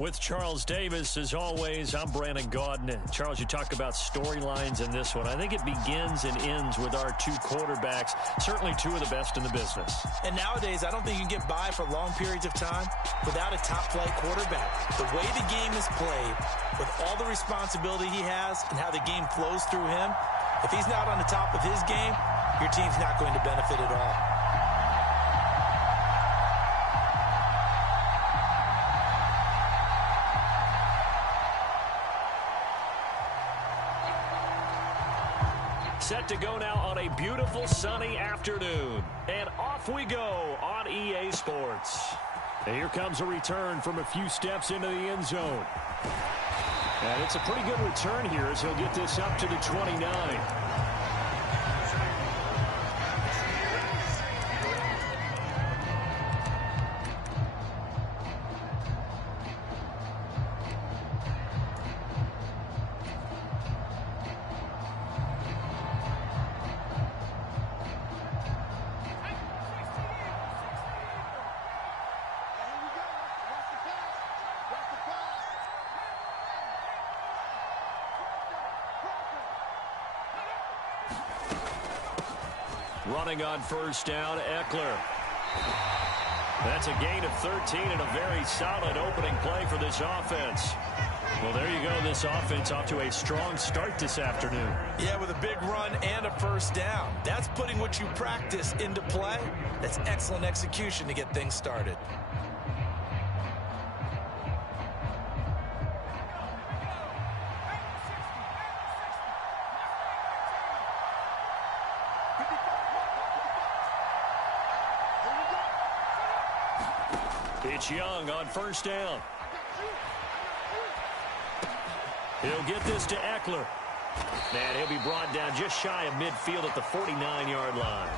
With Charles Davis, as always, I'm Brandon Gaudin. Charles, you talk about storylines in this one. I think it begins and ends with our two quarterbacks, certainly two of the best in the business. And nowadays, I don't think you can get by for long periods of time without a top-flight quarterback. The way the game is played, with all the responsibility he has and how the game flows through him, if he's not on the top of his game, your team's not going to benefit at all. Set to go now on a beautiful sunny afternoon. And off we go on EA Sports. And here comes a return from a few steps into the end zone. And it's a pretty good return here as he'll get this up to the 29. Running on first down, Eckler. That's a gain of 13 and a very solid opening play for this offense. Well, there you go. This offense off to a strong start this afternoon. Yeah, with a big run and a first down. That's putting what you practice into play. That's excellent execution to get things started. It's Young on first down. He'll get this to Eckler. And he'll be brought down just shy of midfield at the 49-yard line.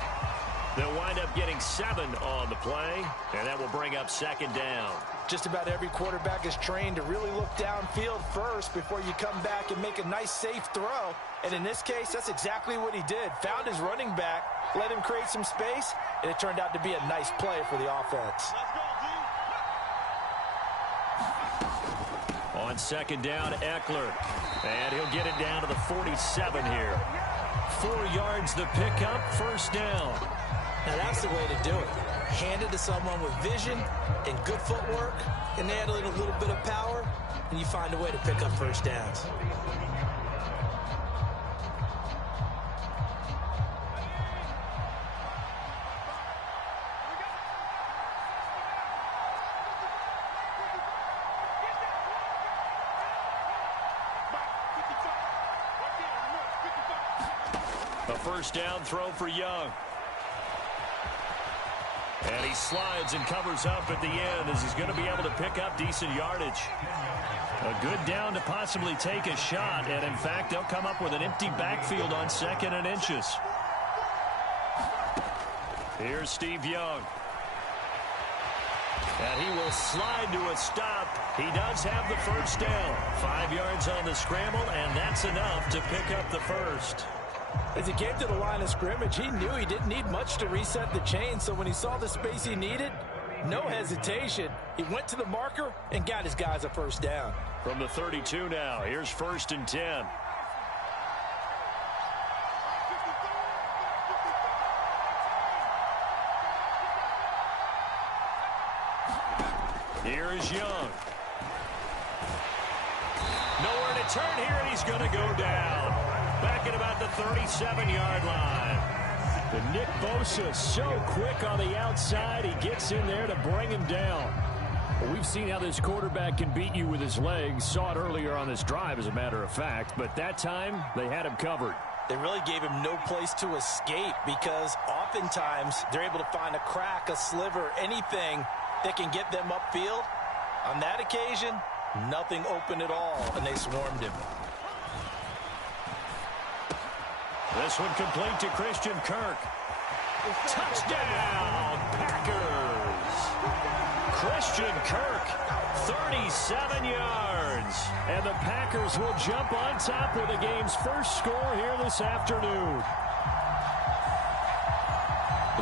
They'll wind up getting 7 on the play, and that will bring up second down. Just about every quarterback is trained to really look downfield first before you come back and make a nice, safe throw. And in this case, that's exactly what he did. Found his running back, let him create some space, and it turned out to be a nice play for the offense. On second down, Eckler. And he'll get it down to the 47 here. 4 yards the pickup, first down. Now that's the way to do it. Hand it to someone with vision and good footwork, and add a little bit of power, and you find a way to pick up first downs. A first down throw for Young. And he slides and covers up at the end as he's going to be able to pick up decent yardage. A good down to possibly take a shot. And, in fact, they'll come up with an empty backfield on 2nd and inches. Here's Steve Young. And he will slide to a stop. He does have the first down. 5 yards on the scramble, and that's enough to pick up the first. As he came to the line of scrimmage, he knew he didn't need much to reset the chain, so when he saw the space he needed, no hesitation. He went to the marker and got his guys a first down. From the 32 now, here's 1st and 10. Here is Young. Nowhere to turn here, and he's going to go down. Back at about the 37-yard line. But Nick Bosa so quick on the outside. He gets in there to bring him down. Well, we've seen how this quarterback can beat you with his legs. Saw it earlier on this drive, as a matter of fact. But that time, they had him covered. They really gave him no place to escape because oftentimes they're able to find a crack, a sliver, anything that can get them upfield. On that occasion, nothing open at all, and they swarmed him. This one complete to Christian Kirk. Touchdown, Packers. Christian Kirk, 37 yards. And the Packers will jump on top with the game's first score here this afternoon.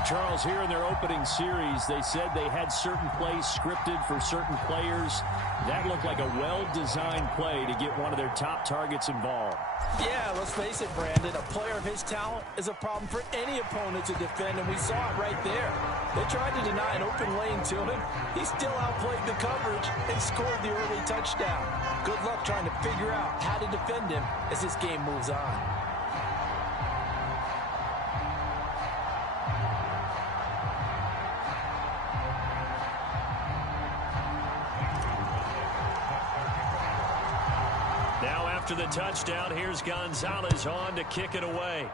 Charles, here in their opening series, they said they had certain plays scripted for certain players. That looked like a well-designed play to get one of their top targets involved. Yeah, let's face it, Brandon. A player of his talent is a problem for any opponent to defend, and we saw it right there. They tried to deny an open lane to him. He still outplayed the coverage and scored the early touchdown. Good luck trying to figure out how to defend him as this game moves on. After the touchdown, here's Gonzalez on to kick it away.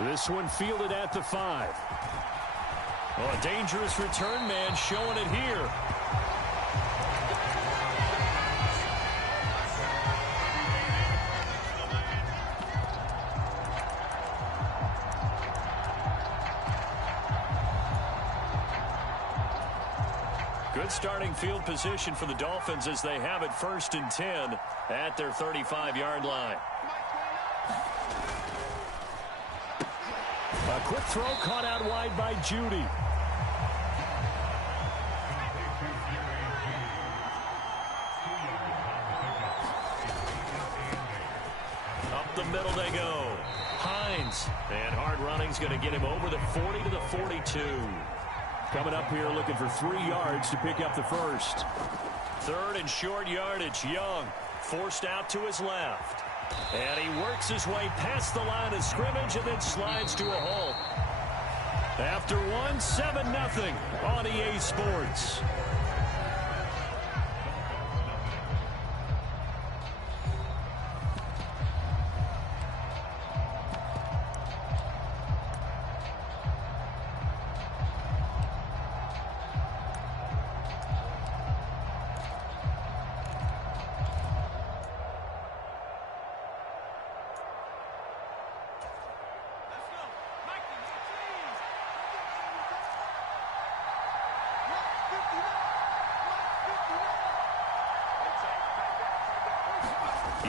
This one fielded at the 5. Oh, a dangerous return man showing it here. Good starting field position for the Dolphins as they have it 1st and 10 at their 35-yard line. A quick throw caught out wide by Judy. Up the middle they go. Hines. And hard running's going to get him over the 40 to the 42. Coming up here looking for 3 yards to pick up the first. 3rd and short yardage. Young forced out to his left. And he works his way past the line of scrimmage and then slides to a halt. After one, 7-0 on EA Sports.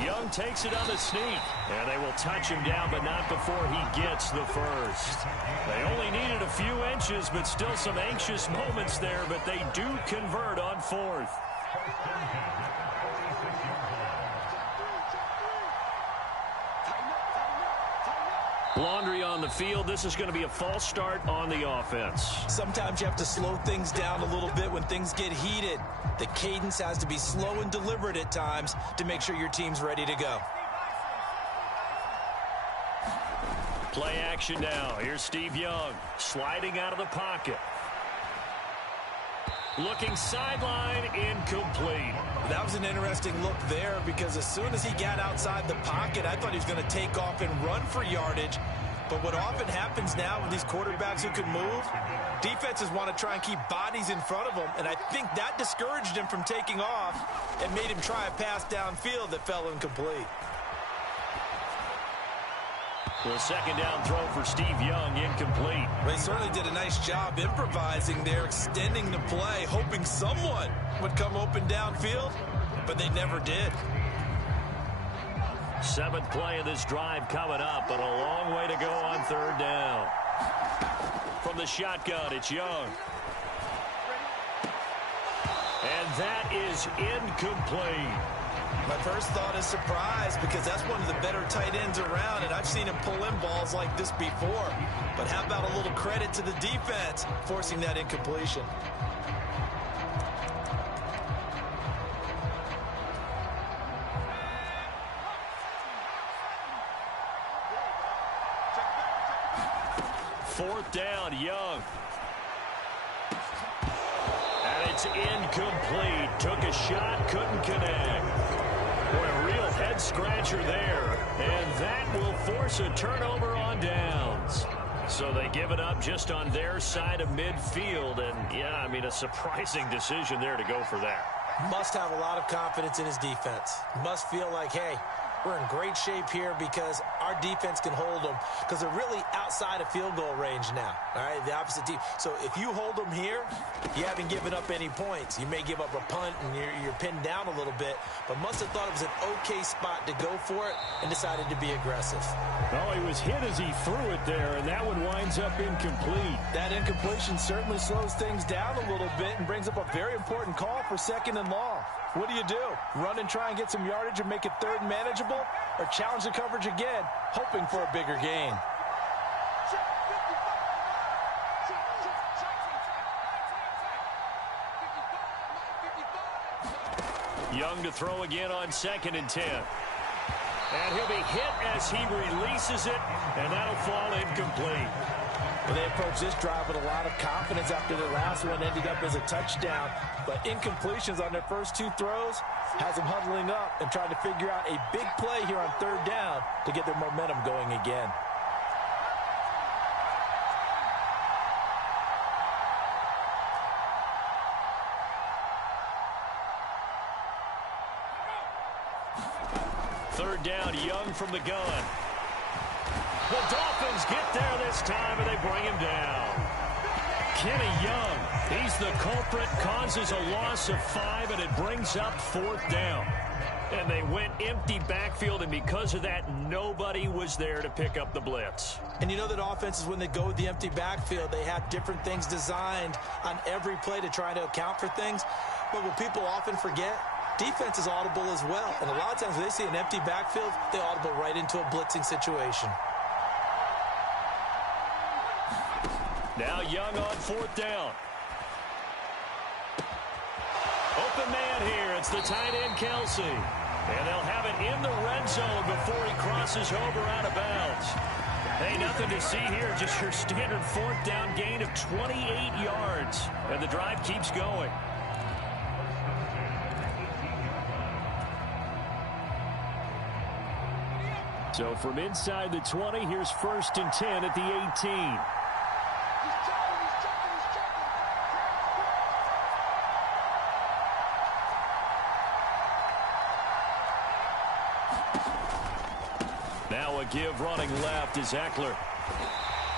Young takes it on the sneak, and they will touch him down, but not before he gets the first. They only needed a few inches, but still some anxious moments there, but they do convert on 4th. Laundry on the field. This is going to be a false start on the offense. Sometimes you have to slow things down a little bit when things get heated. The cadence has to be slow and deliberate at times to make sure your team's ready to go. Play action now. Here's Steve Young sliding out of the pocket. Looking sideline, incomplete. That was an interesting look there because as soon as he got outside the pocket, I thought he was going to take off and run for yardage. But what often happens now with these quarterbacks who can move, defenses want to try and keep bodies in front of them, and I think that discouraged him from taking off and made him try a pass downfield that fell incomplete. The second down throw for Steve Young, incomplete. They certainly did a nice job improvising there, extending the play, hoping someone would come open downfield, but they never did. 7th play of this drive coming up, but a long way to go on 3rd down. From the shotgun, it's Young. And that is incomplete. My first thought is surprise because that's one of the better tight ends around, and I've seen him pull in balls like this before. But how about a little credit to the defense forcing that incompletion? Fourth down, Young. And it's incomplete. Took a shot, couldn't connect. Boy, a real head-scratcher there. And that will force a turnover on downs. So they give it up just on their side of midfield. And, yeah, I mean, a surprising decision there to go for that. Must have a lot of confidence in his defense. Must feel like, hey, we're in great shape here because our defense can hold them because they're really outside of field goal range now, all right, the opposite team. So if you hold them here, you haven't given up any points. You may give up a punt and you're pinned down a little bit, but must have thought it was an okay spot to go for it and decided to be aggressive. Well, he was hit as he threw it there, and that one winds up incomplete. That incompletion certainly slows things down a little bit and brings up a very important call for 2nd and long. What do? Run and try and get some yardage and make it 3rd and manageable, or challenge the coverage again, hoping for a bigger gain? Young to throw again on 2nd and 10. And he'll be hit as he releases it, and that'll fall incomplete. Well, they approached this drive with a lot of confidence after their last one ended up as a touchdown. But incompletions on their first 2 throws has them huddling up and trying to figure out a big play here on 3rd down to get their momentum going again. Third down, Young from the gun. The Dolphins get there this time, and they bring him down. Kenny Young, he's the culprit, causes a loss of 5, and it brings up 4th down. And they went empty backfield, and because of that, nobody was there to pick up the blitz. And you know that offenses, when they go with the empty backfield, they have different things designed on every play to try to account for things. But what people often forget, defense is audible as well. And a lot of times when they see an empty backfield, they audible right into a blitzing situation. Now Young on 4th down. Open man here. It's the tight end, Kelsey. And they'll have it in the red zone before he crosses over out of bounds. Hey, nothing to see here. Just your standard 4th down gain of 28 yards. And the drive keeps going. So from inside the 20, here's 1st and 10 at the 18. Now a give running left is Eckler.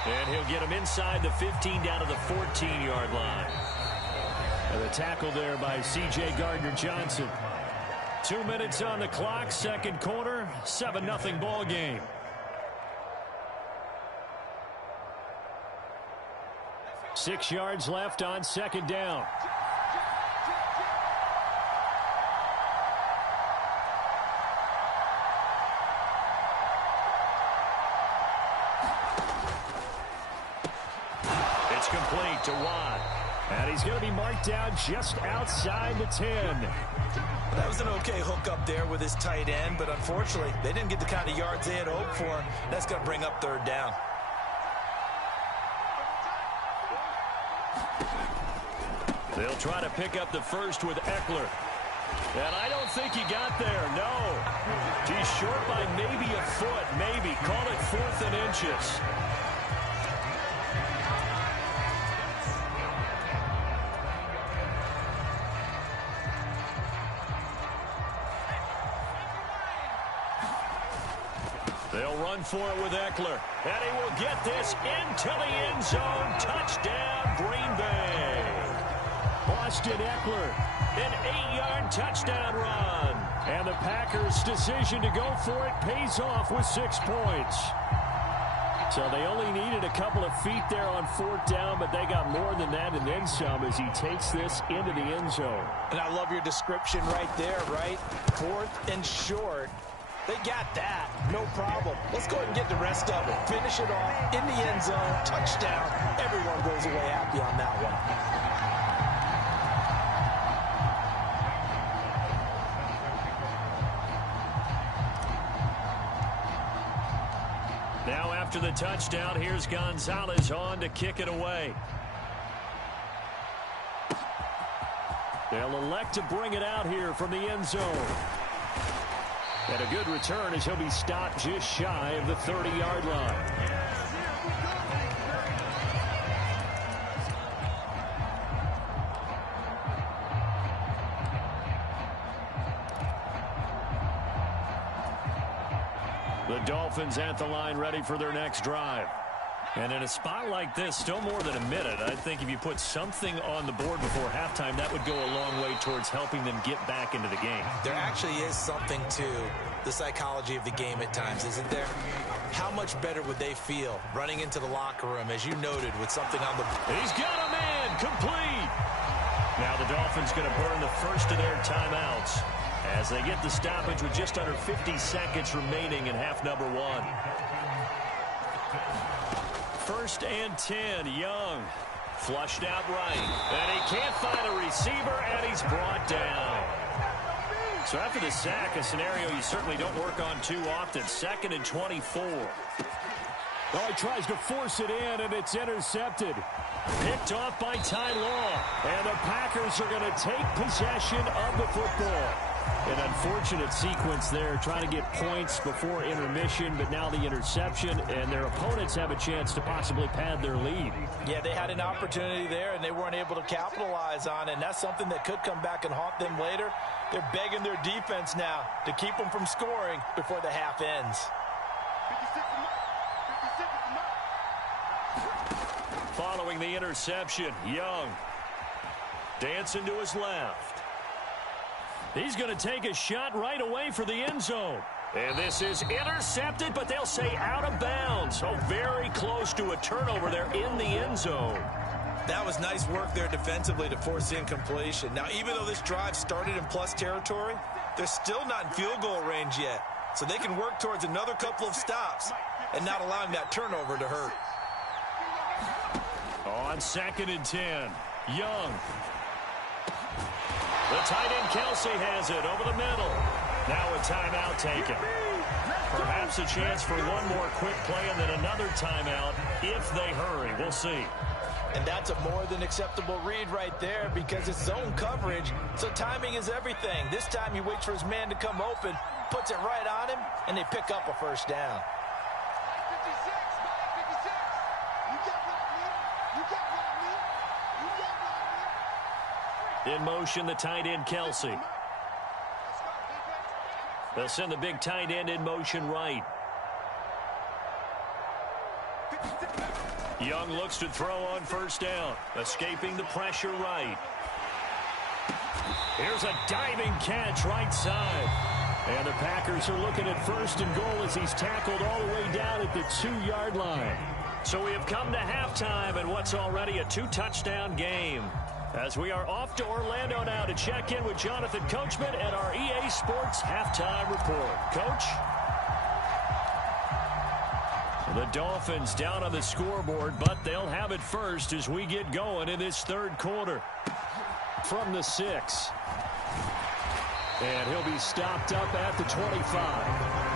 And he'll get him inside the 15 down to the 14-yard line. And the tackle there by C.J. Gardner-Johnson. 2 minutes on the clock, 2nd quarter, 7-0 ball game. Six yards left on 2nd down. It's complete to Watt. And he's going to be marked down just outside the 10. That was an okay hook up there with his tight end, but unfortunately, they didn't get the kind of yards they had hoped for. That's going to bring up 3rd down. They'll try to pick up the first with Eckler. And I don't think he got there, no. He's short by maybe a foot, maybe. Call it 4th and inches. They'll run for it with Eckler. And he will get this into the end zone. Touchdown, Green Bay. Austin Eckler, an 8-yard touchdown run. And the Packers' decision to go for it pays off with 6 points. So they only needed a couple of feet there on 4th down, but they got more than that and then some as he takes this into the end zone. And I love your description right there, right? 4th and short. They got that. No problem. Let's go ahead and get the rest of it. Finish it off in the end zone. Touchdown. Everyone goes away happy on that one. Now after the touchdown, here's Gonzalez on to kick it away. They'll elect to bring it out here from the end zone. And a good return as he'll be stopped just shy of the 30-yard line. The Dolphins at the line ready for their next drive. And in a spot like this, still more than a minute, I think if you put something on the board before halftime, that would go a long way towards helping them get back into the game. There actually is something to the psychology of the game at times, isn't there? How much better would they feel running into the locker room, as you noted, with something on the board? He's got a man, complete. Now the Dolphins going to burn the first of their timeouts as they get the stoppage with just under 50 seconds remaining in half number one. First and 10, Young. Flushed out right. And he can't find a receiver, and he's brought down. So after the sack, a scenario you certainly don't work on too often. 2nd and 24. Oh, he tries to force it in, and it's intercepted. Picked off by Ty Law. And the Packers are going to take possession of the football. An unfortunate sequence there, trying to get points before intermission, but now the interception, and their opponents have a chance to possibly pad their lead. Yeah, they had an opportunity there, and they weren't able to capitalize on it, and that's something that could come back and haunt them later. They're begging their defense now to keep them from scoring before the half ends. Following the interception, Young dancing to his left. He's going to take a shot right away for the end zone. And this is intercepted, but they'll say out of bounds. So very close to a turnover there in the end zone. That was nice work there defensively to force incompletion. Now, even though this drive started in plus territory, they're still not in field goal range yet. So they can work towards another couple of stops and not allowing that turnover to hurt. On 2nd and 10, Young. The tight end Kelsey has it over the middle. Now a timeout taken. Perhaps a chance for one more quick play and then another timeout if they hurry. We'll see. And that's a more than acceptable read right there because it's zone coverage, so timing is everything. This time he waits for his man to come open, puts it right on him, and they pick up a first down. In motion, the tight end, Kelsey. They'll send the big tight end in motion right. Young looks to throw on first down, escaping the pressure right. Here's a diving catch right side. And the Packers are looking at 1st and goal as he's tackled all the way down at the 2-yard line. So we have come to halftime in what's already a 2-touchdown game. As we are off to Orlando now to check in with Jonathan Coachman at our EA Sports Halftime Report. Coach? The Dolphins down on the scoreboard, but they'll have it first as we get going in this 3rd quarter. From the 6. And he'll be stopped up at the 25.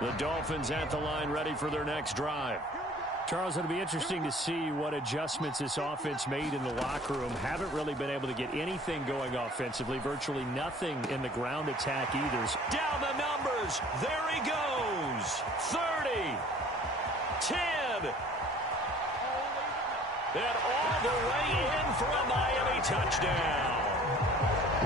The Dolphins at the line ready for their next drive. Charles, it'll be interesting to see what adjustments this offense made in the locker room. Haven't really been able to get anything going offensively. Virtually nothing in the ground attack either. Down the numbers. There he goes. 30. 10. And all the way in for a Miami touchdown.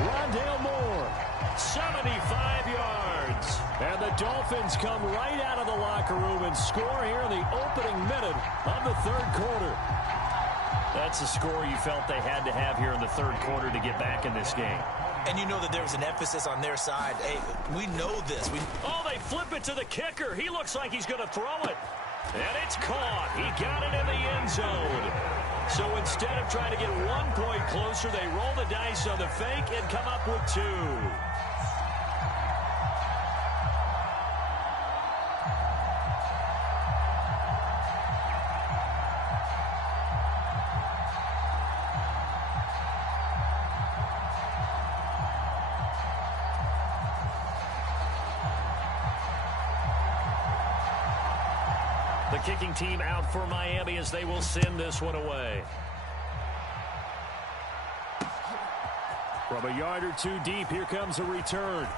Rondale Moore, 75 yards. And the Dolphins come right out of the locker room and score here in the opening minute of the 3rd quarter. That's a score you felt they had to have here in the 3rd quarter to get back in this game. And you know that there was an emphasis on their side. Hey, we know this. Oh, they flip it to the kicker. He looks like he's going to throw it. And it's caught. He got it in the end zone. So instead of trying to get 1 point closer, they roll the dice on the fake and come up with 2. The kicking team out for Miami as they will send this one away. From a yard or 2 deep, here comes a return.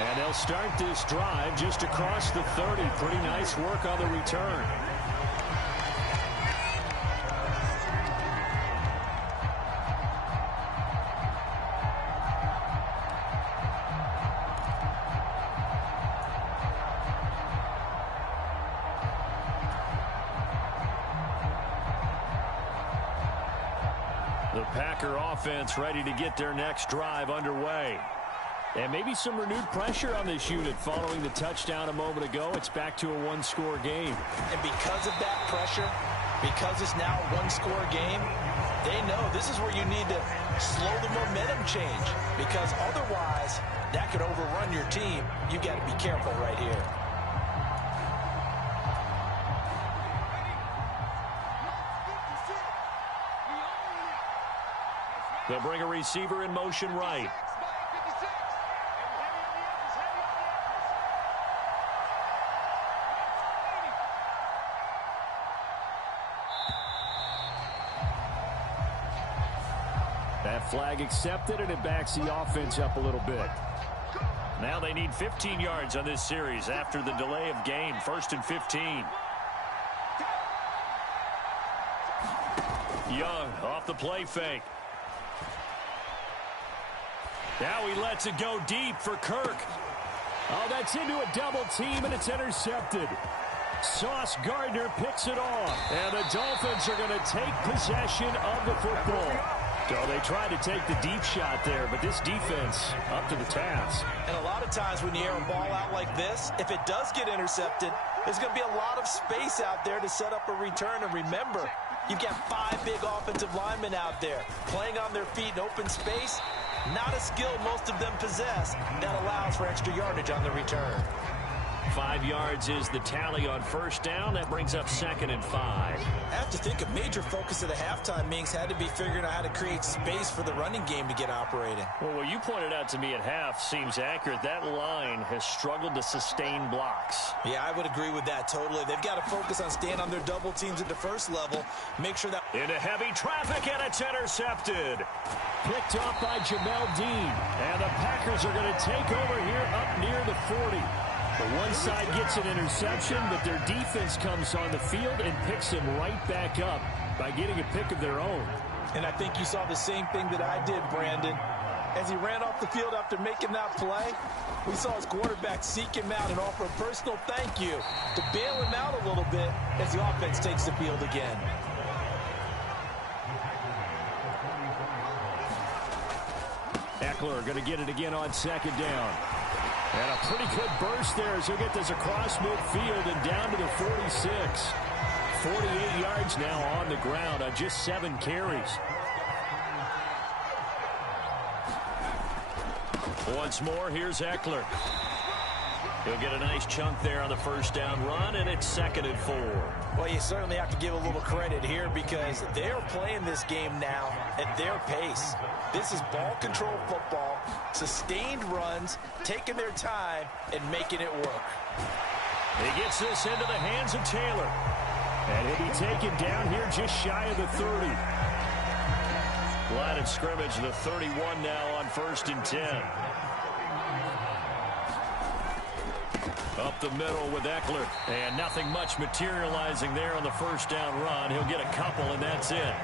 And they'll start this drive just across the 30. Pretty nice work on the return. The Packer offense ready to get their next drive underway. And maybe some renewed pressure on this unit following the touchdown a moment ago. It's back to a one-score game. And because of that pressure, because it's now a one-score game, they know this is where you need to slow the momentum change, because otherwise that could overrun your team. You got to be careful right here. They'll bring a receiver in motion right. That flag accepted, and it backs the offense up a little bit. Now they need 15 yards on this series after the delay of game. 1st and 15. Young off the play fake. Now he lets it go deep for Kirk. Oh, that's into a double team, and it's intercepted. Sauce Gardner picks it off, and the Dolphins are going to take possession of the football. So they tried to take the deep shot there, but this defense up to the task. And a lot of times when you air a ball out like this, if it does get intercepted, there's going to be a lot of space out there to set up a return. And remember, you've got 5 big offensive linemen out there playing on their feet in open space. Not a skill most of them possess that allows for extra yardage on the return. 5 yards is the tally on first down. That brings up 2nd and 5. I have to think a major focus of the halftime meetings had to be figuring out how to create space for the running game to get operating. Well, what you pointed out to me at half seems accurate. That line has struggled to sustain blocks. Yeah, I would agree with that totally. They've got to focus on staying on their double teams at the first level. Make sure that... Into heavy traffic, and it's intercepted. Picked off by Jamel Dean. And the Packers are going to take over here up near the 40. The one side gets an interception, but their defense comes on the field and picks him right back up by getting a pick of their own. And I think you saw the same thing that I did, Brandon. As he ran off the field after making that play, we saw his quarterback seek him out and offer a personal thank you to bail him out a little bit as the offense takes the field again. Eckler going to get it again on 2nd down. And a pretty good burst there as he'll get this across midfield and down to the 46. 48 yards now on the ground on just 7 carries. Once more, here's Eckler. He'll get a nice chunk there on the first down run, and it's 2nd and 4. Well, you certainly have to give a little credit here because they're playing this game now at their pace. This is ball control football, sustained runs, taking their time, and making it work. He gets this into the hands of Taylor. And he'll be taken down here just shy of the 30. Line of scrimmage, the 31 now on 1st and 10. Up the middle with Eckler. And nothing much materializing there on the first down run. He'll get a couple, and that's it.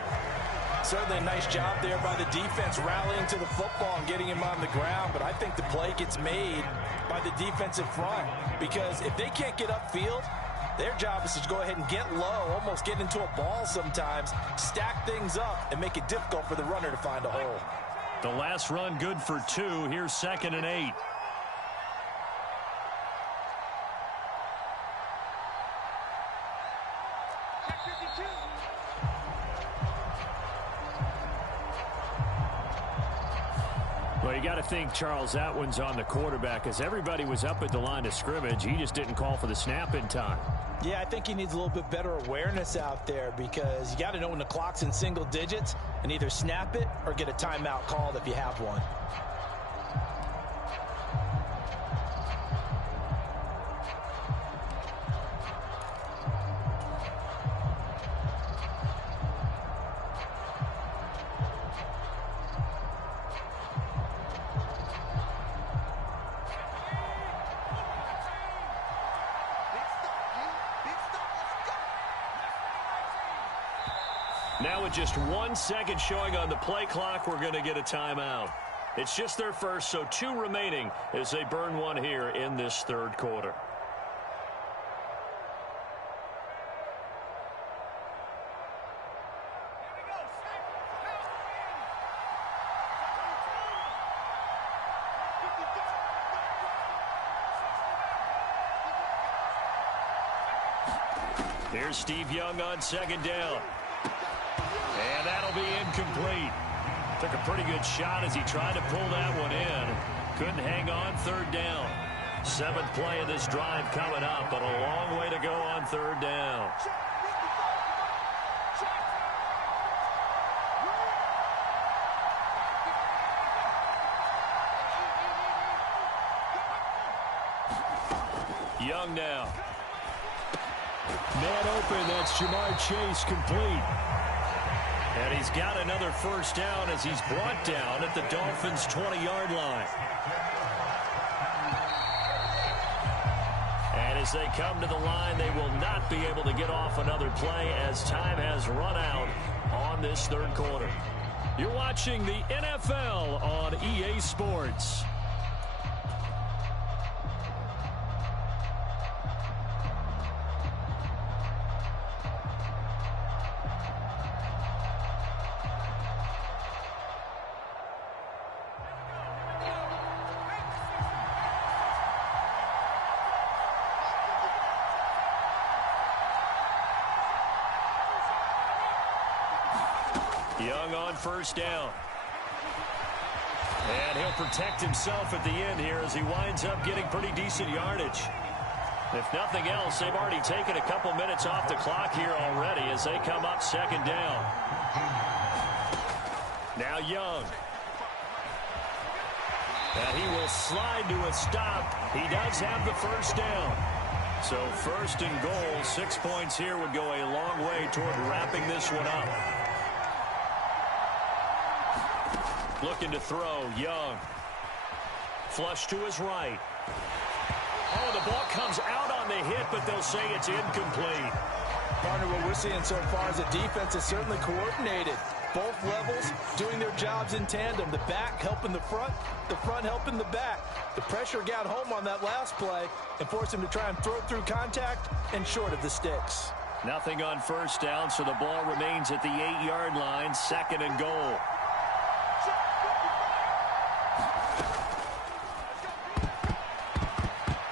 Certainly a nice job there by the defense rallying to the football and getting him on the ground. But I think the play gets made by the defensive front. Because if they can't get upfield, their job is to go ahead and get low, almost get into a ball sometimes, stack things up, and make it difficult for the runner to find a hole. The last run good for 2. Here's 2nd and 8. Well, you got to think, Charles, that one's on the quarterback as everybody was up at the line of scrimmage. He just didn't call for the snap in time. Yeah, I think he needs a little bit better awareness out there because you got to know when the clock's in single digits and either snap it or get a timeout called if you have one. Now with just 1 second showing on the play clock, we're going to get a timeout. It's just their first, so 2 remaining as they burn one here in this third quarter. Here's Steve Young on second down. And that'll be incomplete. Took a pretty good shot as he tried to pull that one in. Couldn't hang on third down. 7th play of this drive coming up, but a long way to go on third down. Young now. Man open, that's Jamar Chase complete. And he's got another first down as he's brought down at the Dolphins' 20-yard line. And as they come to the line, they will not be able to get off another play as time has run out on this third quarter. You're watching the NFL on EA Sports. Young on first down. And he'll protect himself at the end here as he winds up getting pretty decent yardage. If nothing else, they've already taken a couple minutes off the clock here already as they come up second down. Now Young. And he will slide to a stop. He does have the first down. So first and goal, 6 points here would go a long way toward wrapping this one up. Looking to throw, Young. Flush to his right. Oh, the ball comes out on the hit, but they'll say it's incomplete. Partner, what we're seeing so far is the defense is certainly coordinated. Both levels doing their jobs in tandem. The back helping the front helping the back. The pressure got home on that last play and forced him to try and throw through contact and short of the sticks. Nothing on first down, so the ball remains at the 8-yard line, second and goal.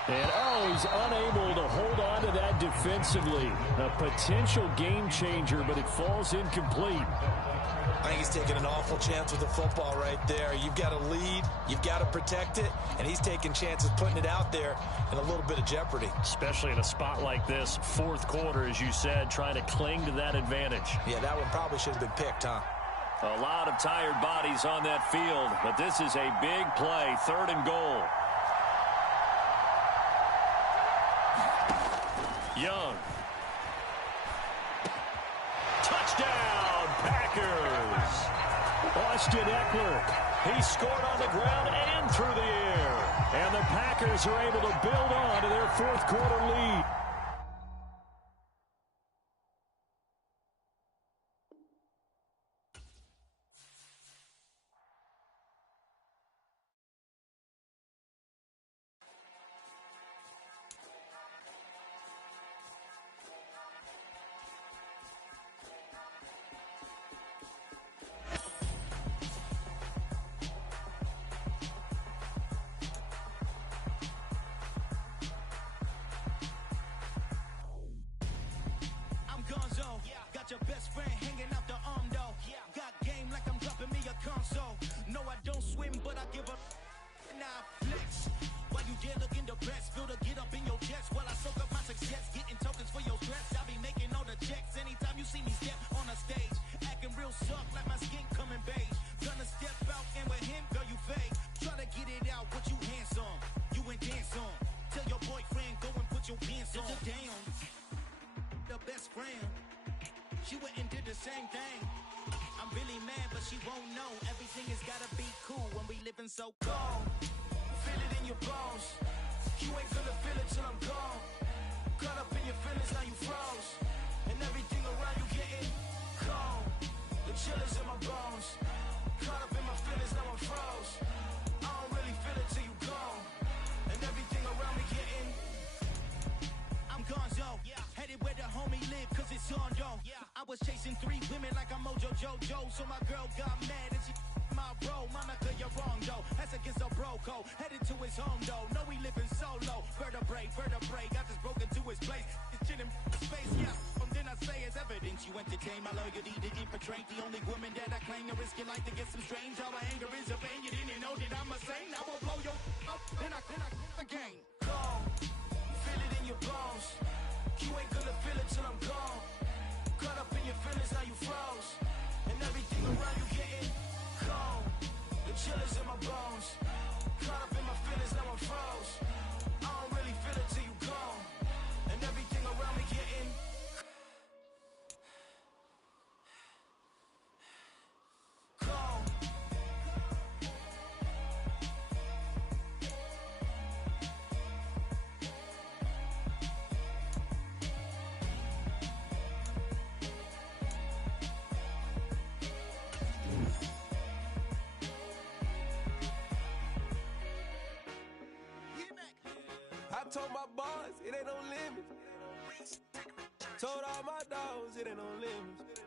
And he's unable to hold on to that defensively. A potential game changer, but it falls incomplete. I think he's taking an awful chance with the football right there. You've got to lead, you've got to protect it, and he's taking chances putting it out there in a little bit of jeopardy. Especially in a spot like this, fourth quarter, as you said, trying to cling to that advantage. Yeah, that one probably should have been picked, huh? A lot of tired bodies on that field, but this is a big play, third and goal. Young. Touchdown, Packers. Austin Eckler. He scored on the ground and through the air. And the Packers are able to build on to their fourth quarter lead. Your best friend hanging out the arm though. Got game like I'm dropping me a console. No, I don't swim, but I give up. Now flex. While you there looking depressed, feel the get up in your chest while I soak up my success. Getting tokens for your stress. I be making all the checks anytime you see me step on a stage. Acting real soft like my skin coming beige. Gonna step out and with him, girl, you fake. Try to get it out, but you handsome. You ain't dance on. Tell your boyfriend, go and put your pants on. Down. The best friend. She went and did the same thing. I'm really mad, but she won't know. Everything has gotta be cool when we living so cold. Feel it in your bones. You ain't gonna feel it till I'm gone. Caught up in your feelings, now you froze. And everything around you getting cold. The chillers in my bones. Caught up in my feelings, now I'm froze. I don't really feel it till you gone. And everything around me getting. I'm gonzo, headed where the homie live, cause it's on though. I was chasing 3 women like I'm Mojo Jojo, so my girl got mad and she my bro. Monica, you're wrong though, that's against a bro code. Headed to his home though, no we living solo. Vertebrae, I just broke into his place. It's shit in space, From then I say it's evidence you entertain my loyalty to infiltrate. The only woman that I claim to risk your life to get some strange. All my anger is a pain, you didn't know that I'm a saint. I will blow your up, then I again. Gone. Feel it in your bones. You ain't gonna feel it till I'm gone. Caught up in your feelings, now you froze. And everything around you getting cold. The chillers in my bones. Caught up in my feelings, now I'm froze. I don't really feel it till you gone. And everything around me getting cold. I told my boss, it ain't no limits. Told all my dogs, it ain't no limits.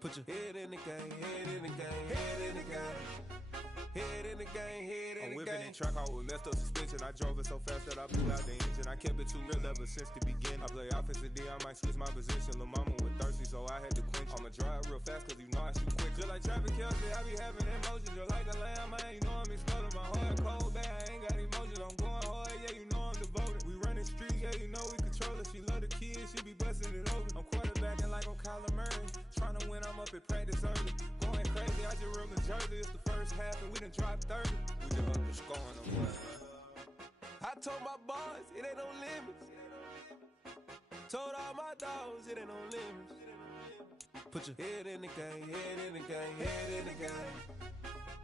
Put your head in the game, head in the game, head in the game. Head in the game, head in the game. I'm whipping that truck out with messed up suspension. I drove it so fast that I blew out the engine. I kept it too real ever since the beginning. I play offensive D, I might switch my position. Lil' mama was thirsty, so I had to quench. I'ma drive real fast, cause you know I shoot quick. Just like traffic Kelsey, I be having emotions. Just like a lamb, man, you know I'm exploding. My heart cold, bad, I ain't got emotions. I'm going hard, yeah, you know I'm devoted. We running streets, yeah, you know we control it. She love the kids, she be busting it over. I'm quarterbacking like I'm Kyler Murray. Trying to win, I'm up at practice early. Going crazy, I just real the jersey. It's the first half and we done dropped 30. We just up the scoring them, boy. I told my boss, it ain't no limits. Told all my dogs, it ain't no limits. Put your head in the game, head in the game, head in the game.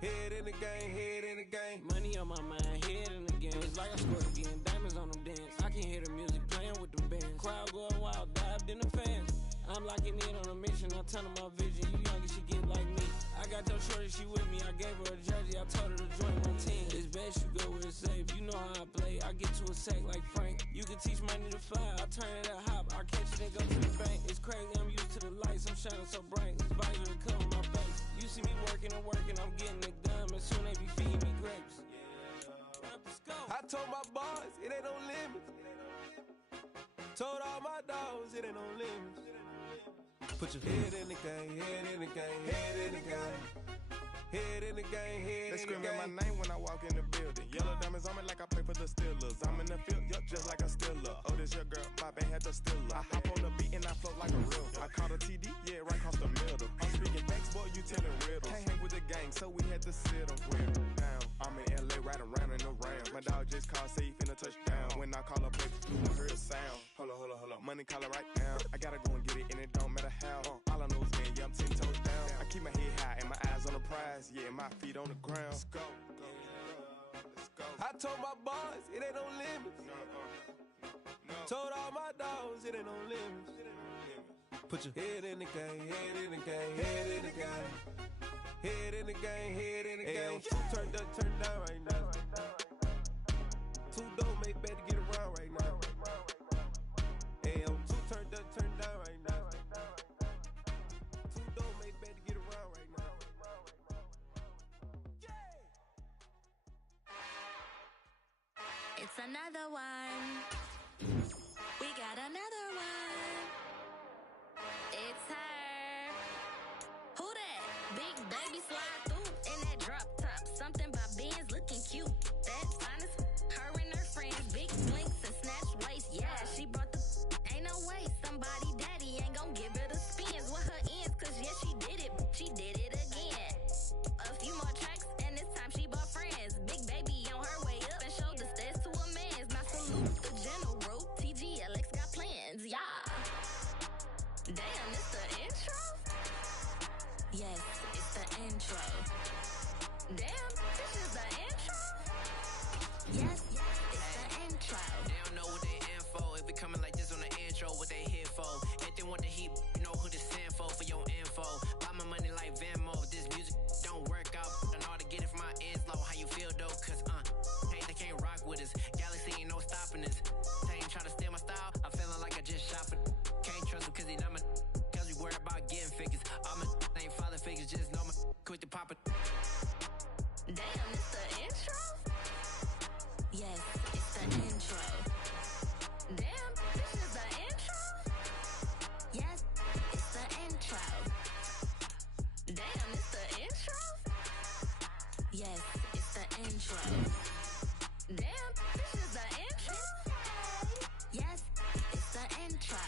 Head in the game, head in the game. Money on my mind, head in the game. It's like I scored again, diamonds on them dance. I can hear the music playing with them bands. Crowd going wild, dived in the fans. I'm locking in on a mission, I tell her my vision. You young and she get like me. I got your shorty, she with me. I gave her a jersey, I told her to join my team. It's best you go where it's safe. You know how I play. I get to a sack like Frank. You can teach money to fly. I turn it up hop. I catch it and go to the bank. It's crazy, I'm used to the lights. I'm shining so bright. This visor to cover my face. You see me working and working. I'm getting it done. And soon they be feeding me grapes. I told my boss, it ain't no limits. Told all my dogs, it ain't no limits. Put your head in the game, head in the game, head in the game. Head in the game, head in the game. They screaming my name when I walk in the building. Yellow diamonds on me like I play for the Steelers. I'm in the field, yup, just like a Steeler. Oh, this your girl, my band had the Steeler. I hop on the beat and I float like a real. I caught a TD, yeah, right across the middle. I'm speaking facts, boy, you telling riddles. Can't hang with the gang, so we had to sit them down. I'm in LA, right around and around. My dog just called, say he finna touchdown. When I call a play, you won't hear a sound. Hold up, money calling right now. I gotta go and get it, and it don't matter how. All I know is, man, yeah, I'm 10 toes down. I keep my head high and my eyes on the prize. Yeah, my feet on the ground. Let's go. Let's go. I told my boss, it ain't no limits. No. Told all my dogs, it ain't no limits. Put your head in the game, head in the game, head in the game. Head in the game, head in the game. Two turned up, turned down right now. Two dope make better get around right now. Hey, I'm two turned up, turned down right now. Two dope make better get around right now. It's another one. We got another one. It's her. Who that? Big baby slide through in that drop top. Something by Benz looking cute. That finest. Her and her friends. Big blinks and snatch waist. Yeah, she brought the. Ain't no way. Somebody daddy ain't gon' give her the spins with her ends. Cause yeah, she did it. She did it again. A few more tracks and this time she bought friends. Big baby on her way up and showed the stairs to a man's. Now salute the general. TGLX got plans. Yeah. Damn, it's the intro? Yes, it's the intro. Damn, this is the intro? Yes, it's the intro. They don't know what they in for. If it coming like this on the intro, what they here for? If they want the heat, you know who to send for your info. Buy my money Damn, it's the intro? Yes, it's the intro. Damn, this is the intro? Yes, it's the intro. Damn, it's the intro? Yes, it's the intro. Damn, this is the intro? Yes, it's the intro.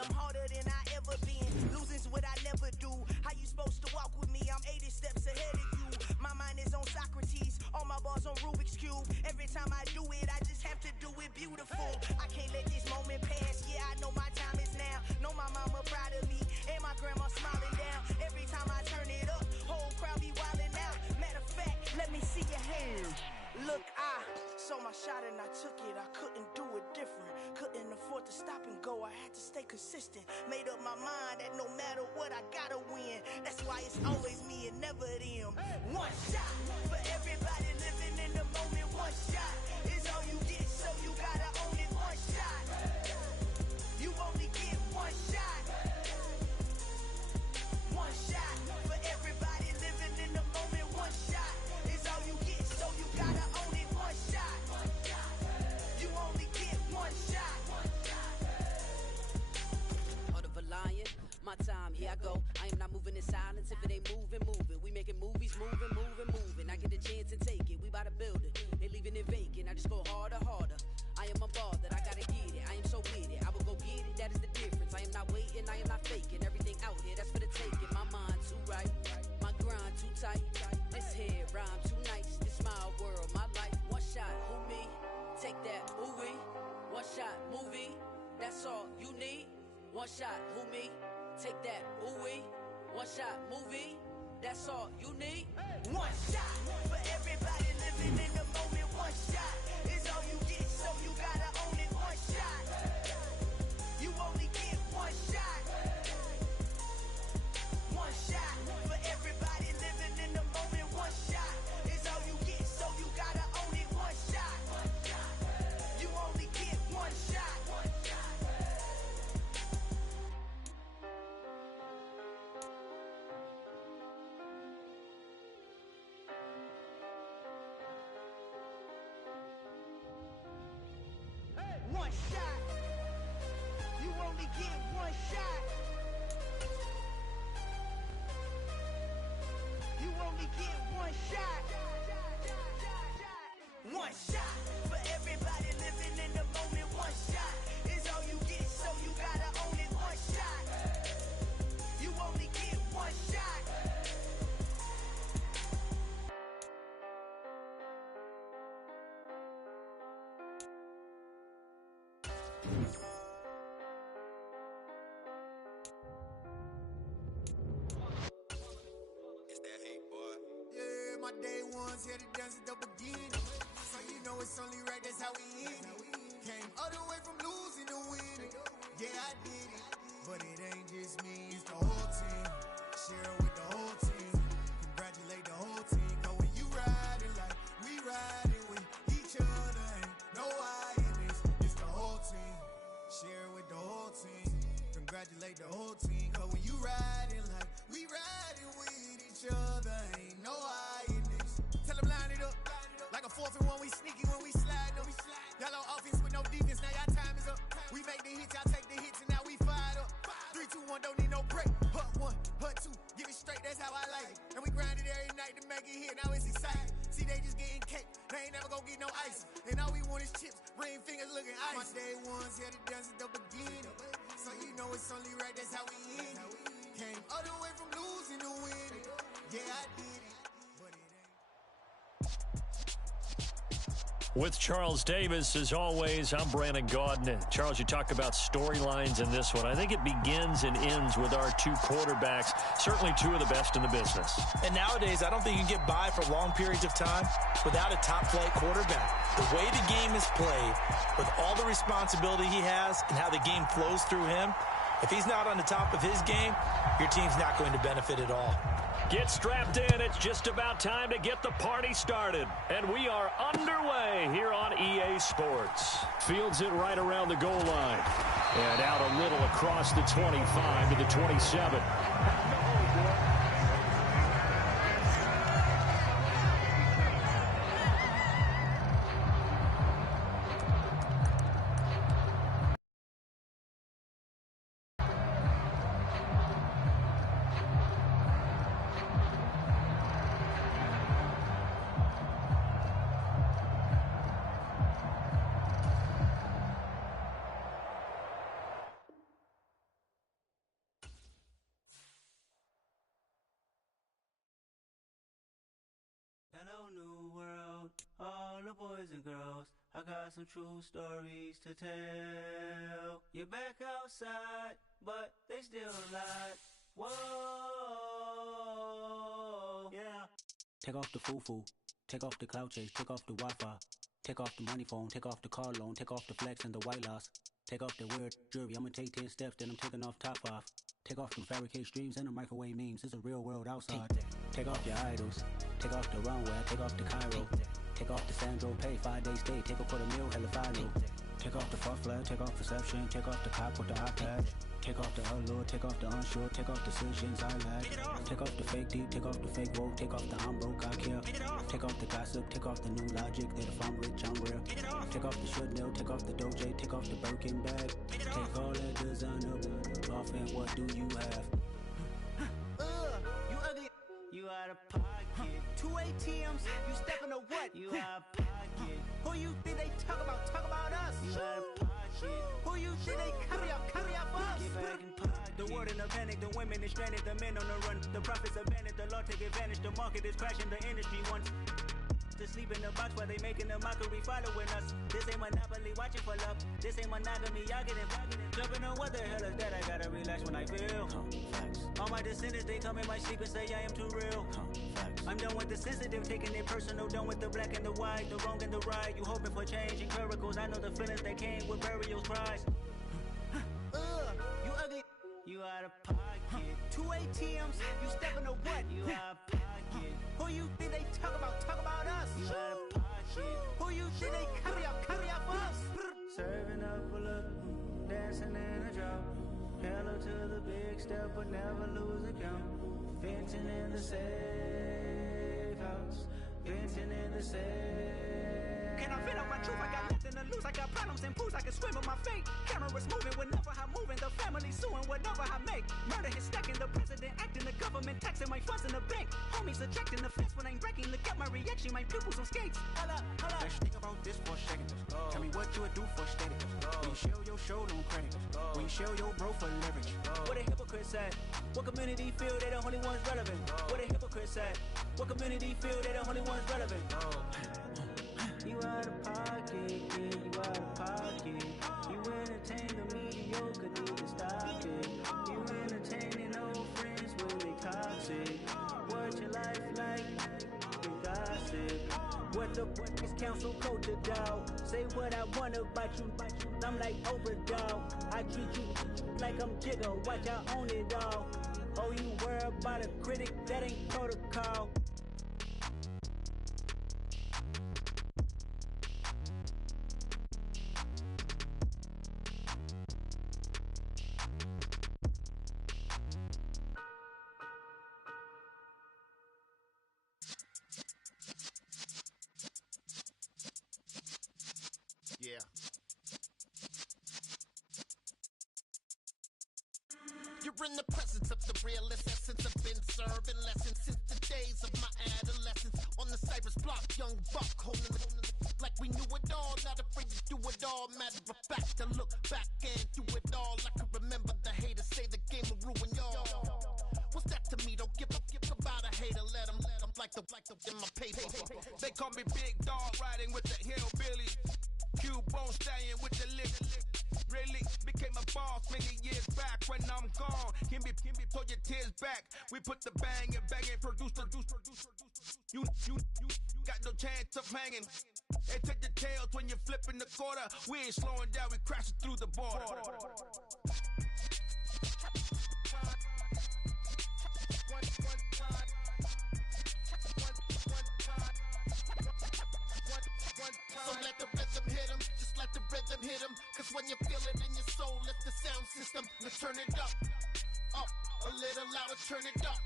I'm harder than I ever been. Losing's what I never do. How you supposed to walk with me? I'm 80 steps ahead of you. My mind is on Socrates. All my bars on Rubik's Cube. Every time I do it, I just have to do it beautiful. I can't let this moment pass. Yeah, I know my time is now. Know my mama proud of me. And my grandma smiling down. Every time I turn it up, whole crowd be wilding out. Matter of fact, let me see your hands. Look, I saw my shot and I took it. I couldn't do it different. Couldn't afford to stop and go. I had to stay consistent. Made up my mind that no matter what, I gotta win. That's why it's always me and never them. One shot for everybody living in the moment. One shot is all you get, so you gotta own it. One shot. You only get one shot. One shot for everybody living in the moment. One shot is all you get, so you gotta own it. One shot. You only get one shot. Heart of a lion, my time, here I go. I am not moving in silence. If it ain't moving, moving. We making movies, moving, moving, moving. I get a chance and take it. We bout to build it. Ain't leaving it vacant. I just go harder, harder. I am a ball that I gotta get it. I am so with it. I will go get it. That is the difference. I am not waiting. I am not faking. Everything out here, that's for the taking. My mind too right. My grind too tight. This here rhyme too nice. This my world, my life. One shot, who me? Take that, who we? One shot, movie. That's all you need. One shot, who me? Take that, ooh wee. One shot, movie. That's all you need. One shot for everybody living in the moment. One shot is all you get, so you gotta own it. One shot. You only get one shot. One shot for everybody living in the moment. One shot is all you get, so you gotta own it. One shot. You only get one shot. One shot. You only get one shot. You only get one shot. One shot for everybody living in the moment. One shot is all you get, so you gotta own it. One shot. You only get one shot. It's that hate, boy. Yeah, my day ones here to dance at the beginning. So you know it's only right, that's how we end it. Came all the way from losing to winning. Yeah, I did it. But it ain't just me, it's the whole team. Share with the whole team. Congratulate the whole team. Cause when you riding like we riding with each other, ain't no I in this. It's the whole team. Share with the whole team. Congratulate the whole team. Cause when you riding like we riding with each other, ain't no I in this. Tell them line it up. Like a 4th and 1, we sneaky when we slide them. Y'all on offense with no defense, now y'all time is up. We make the hits, y'all take the hits, and now we fired up. 3, 2, 1, don't need no break. Hut 1, hut 2, give it straight, that's how I like it. And we grind it every night to make it hit, now it's exciting. See, they just getting cake, they ain't never gonna get no ice. And all we want is chips, ring fingers looking ice. My day ones here to dance at the beginning. So you know it's only right, that's how we end it. Came all the way from losing to winning. Yeah, I did it. But it ain't. With Charles Davis, as always, I'm Brandon Gaudin. And Charles, you talk about storylines in this one. I think it begins and ends with our two quarterbacks, certainly two of the best in the business. And nowadays, I don't think you can get by for long periods of time without a top-flight quarterback. The way the game is played, with all the responsibility he has and how the game flows through him, if he's not on the top of his game, your team's not going to benefit at all. Get strapped in. It's just about time to get the party started. And we are underway here on EA Sports. Fields it right around the goal line. And out a little across the 25 to the 27. Hello, new world, all the boys and girls. I got some true stories to tell. You're back outside, but they still lied. Whoa, yeah. Take off the foo-foo, take off the cloud chase, take off the Wi-Fi. Take off the money phone, take off the car loan, take off the flex and the white loss. Take off the weird jewelry, I'ma take 10 steps, then I'm taking off top 5. Take off them fabricate streams and the microwave memes, it's a real world outside. Take off your idols, take off the runway, take off the Cairo. Take off the Sandro pay, 5-day stay, take off for the meal, hella final. Take off the fuck flag, take off perception, take off the cop with the iPad. Take off the allure, take off the unsure, take off decisions I lag. Take off the fake deep, take off the fake woke, take off the I'm broke, I care. Take off the gossip, take off the new logic, that if I'm rich, I'm real. Take off the should know, take off the doje, take off the Birkin bag. Take all that designer off and what do you have? You ugly, you out of pocket. 2 ATMs, you stepping to what? You out of pocket. Who you think they talk about us? You out of pocket. Who you think they carry up us? Get back in pocket. The world in a panic, the women is stranded, the men on the run. The profits abandoned, the law take advantage, the market is crashing, the industry wants to sleep in the box while they making a mockery following us. This ain't Monopoly, watching for love. This ain't monogamy, y'all getting jumping on what the hell is that? I gotta relax when I feel. All my descendants, they come in my sleep and say I am too real. I'm done with the sensitive, taking it personal. Done with the black and the white, the wrong and the right. You hoping for change and miracles. I know the feelings that came with burial cries. You ugly, you out of pocket. 2 ATMs, you stepping to what? You out of pocket. Who you think they talk about us? You out of pocket. Who you think they carry up us? Serving up a look, dancing in a drop. Hello to the big step, but never lose a count. Venting in the safe house, venting in the safe. Can I fit up my truth? I got nothing to lose. I got problems and pools. I can swim with my fate. Cameras moving whenever I'm moving. The family suing whatever I make. Murder is stacking. The president acting. The government taxing my funds in the bank. Homies subtracting the fence when I'm breaking. Look at my reaction. My pupils on skates. Holla, holla. Let's think about this for a second. Tell me what you would do for status. When you show your show, no credit. When you show your bro for leverage. What a hypocrite said. What community feel they the only ones relevant? What a hypocrite said. What community feel they the only ones relevant? You out of pocket, yeah, you out of pocket. You entertain the mediocre, need to stop it. You entertaining old friends when they toxic. What your life like? You gossip. What the is council culture, dog? Say what I want about you. I'm like overdog. I treat you like I'm Jigga. Watch I own it all. Oh, you worry about a critic? That ain't protocol. Yeah. You're in the presence of the realest essence. I've been serving lessons since the days of my adolescence. On the Cypress block, young buck holding the like we knew it all. Not afraid to do it all. Matter of fact, to look back and do it all. I can remember the haters say the game will ruin y'all. What's that to me? Don't give about a hater. Let them like the in my paper. They call me Big Dog, riding with the hillbillies. Q-Bone staying with the lick. Really became a boss many years back. When I'm gone, can be pull your tears back. We put the bang and produce. You got no chance of hanging. They take the tails when you're flipping the quarter. We ain't slowing down, we crashing through the border. rhythm hit 'em, cause when you feel it in your soul, lift the sound system. Let's turn it up, a little louder, turn it up,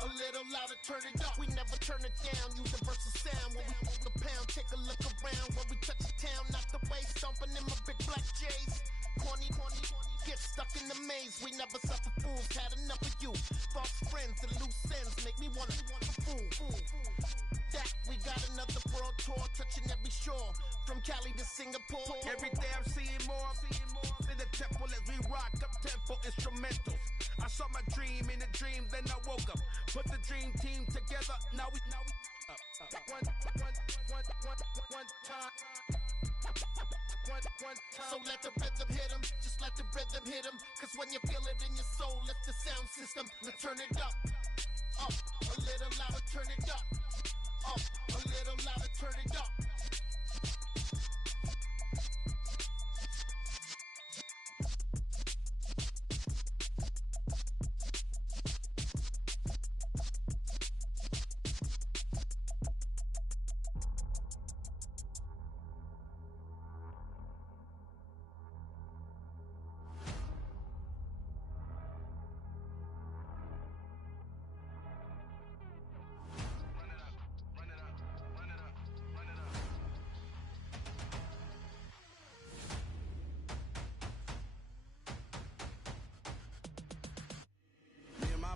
a little louder, turn it up. We never turn it down, universal sound. When we walk the pound, take a look around. When we touch the town, knock the way, stomping in my big black J's. Corny, get stuck in the maze. We never suffer fools, had enough of you. False friends and loose ends make me wanna fool. That we got another world tour, touching every shore, from Cali to Singapore. Every day I'm seeing more in the temple as we rock up tempo instrumentals. I saw my dream in a dream, then I woke up. Put the dream team together. Now we one time. So let the rhythm hit 'em, just let the rhythm hit 'em. Cause when you feel it in your soul, lift the sound system. Let's turn it up, a little louder, turn it up, a little louder, turn it up.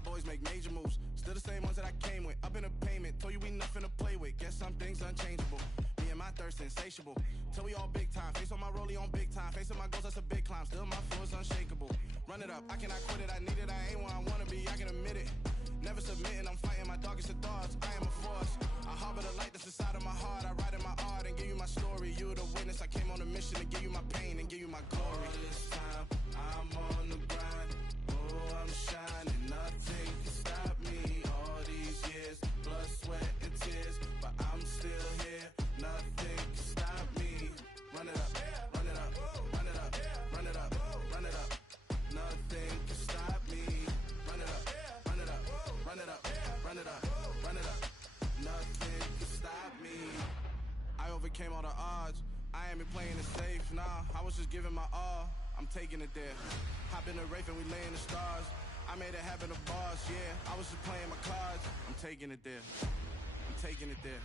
Boys make major moves, still the same ones that I came with. Up in a payment, told you we nothing to play with. Guess some things unchangeable. Me and my thirst insatiable. Till we all big time. Face on my rollie on big time. Facing my goals, that's a big climb. Still my flow is unshakable. Run it up, I cannot quit it. I need it, I ain't where I wanna be. I can admit it. Never submitting, I'm fighting my darkest of thoughts. I am a force. I harbor the light that's inside of my heart. I write in my art and give you my story. You the witness. I came on a mission to give you my pain and give you my glory. All this time, I'm on the grind. Oh, I'm shining. Nothing can stop me. All these years, blood, sweat, and tears, but I'm still here. Nothing can stop me. Run it up, run it up, run it up, run it up, run it up. Nothing can stop me. Run it up, run it up, run it up, run it up, run it up. Nothing can stop me. I overcame all the odds. I ain't been playing it safe, nah. I was just giving my all. I'm taking it there. Hop in the Wraith and we lay in the stars. I made it happen to bars, yeah. I was just playing my cards. I'm taking it there. I'm taking it there.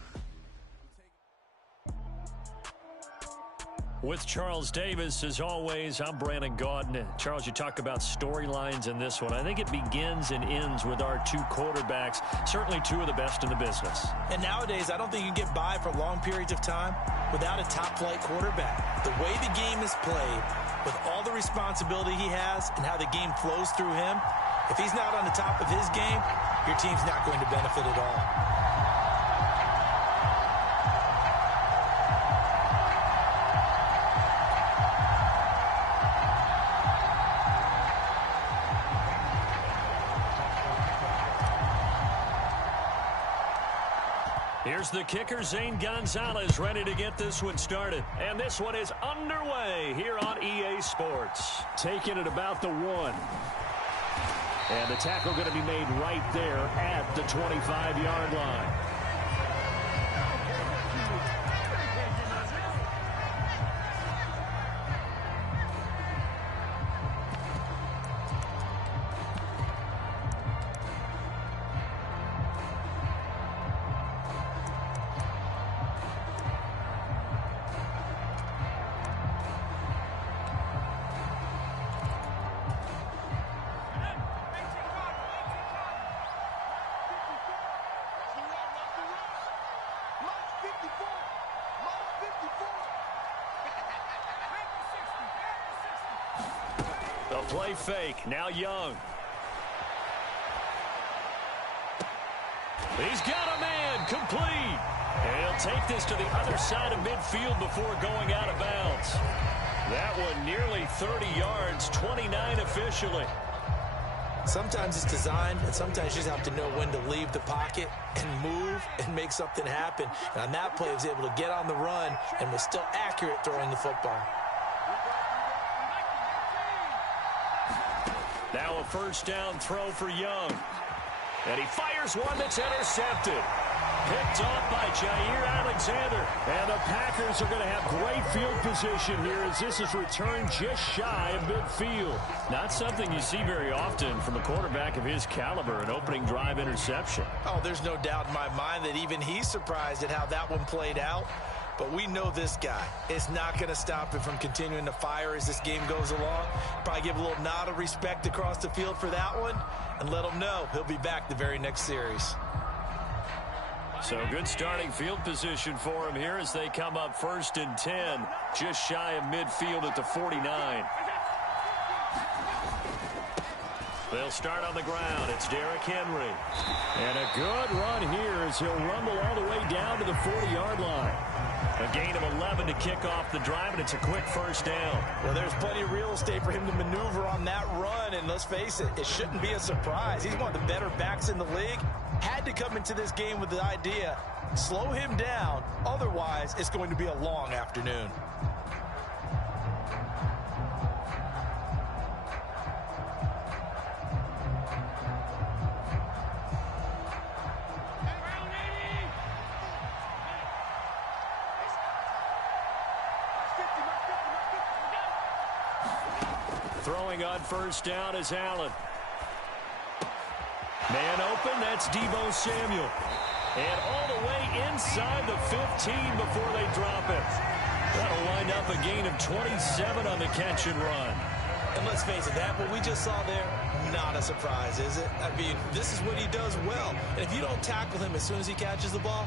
With Charles Davis, as always, I'm Brandon Gaudin. Charles, you talk about storylines in this one. I think it begins and ends with our two quarterbacks, certainly two of the best in the business. And nowadays, I don't think you can get by for long periods of time without a top-flight quarterback. The way the game is played, with all the responsibility he has and how the game flows through him, if he's not on the top of his game, your team's not going to benefit at all. Here's the kicker, Zane Gonzalez, ready to get this one started. And this one is underway here on EA Sports. Taking it about the 1. And the tackle going to be made right there at the 25-yard line. The play fake, now Young. He's got a man, complete. And he'll take this to the other side of midfield before going out of bounds. That one nearly 30 yards, 29 officially. Sometimes it's designed, and sometimes you just have to know when to leave the pocket and move and make something happen. And on that play, he was able to get on the run and was still accurate throwing the football. Now a first down throw for Young. And he fires one that's intercepted. Picked off by Jair Alexander. And the Packers are going to have great field position here as this is returned just shy of midfield. Not something you see very often from a quarterback of his caliber, an opening drive interception. Oh, there's no doubt in my mind that even he's surprised at how that one played out. But we know this guy is not going to stop him from continuing to fire as this game goes along. Probably give a little nod of respect across the field for that one and let him know he'll be back the very next series. So good starting field position for him here as they come up 1st and 10, just shy of midfield at the 49. They'll start on the ground. It's Derrick Henry. And a good run here as he'll rumble all the way down to the 40-yard line. A gain of 11 to kick off the drive, and it's a quick first down. Well, there's plenty of real estate for him to maneuver on that run, and let's face it, it shouldn't be a surprise. He's one of the better backs in the league. Had to come into this game with the idea, slow him down, otherwise it's going to be a long afternoon. Throwing on first down is Allen. Man open, that's Deebo Samuel. And all the way inside the 15 before they drop it. That'll wind up a gain of 27 on the catch and run. And let's face it, that what we just saw there, not a surprise, is it? I mean, this is what he does well. And if you don't tackle him as soon as he catches the ball,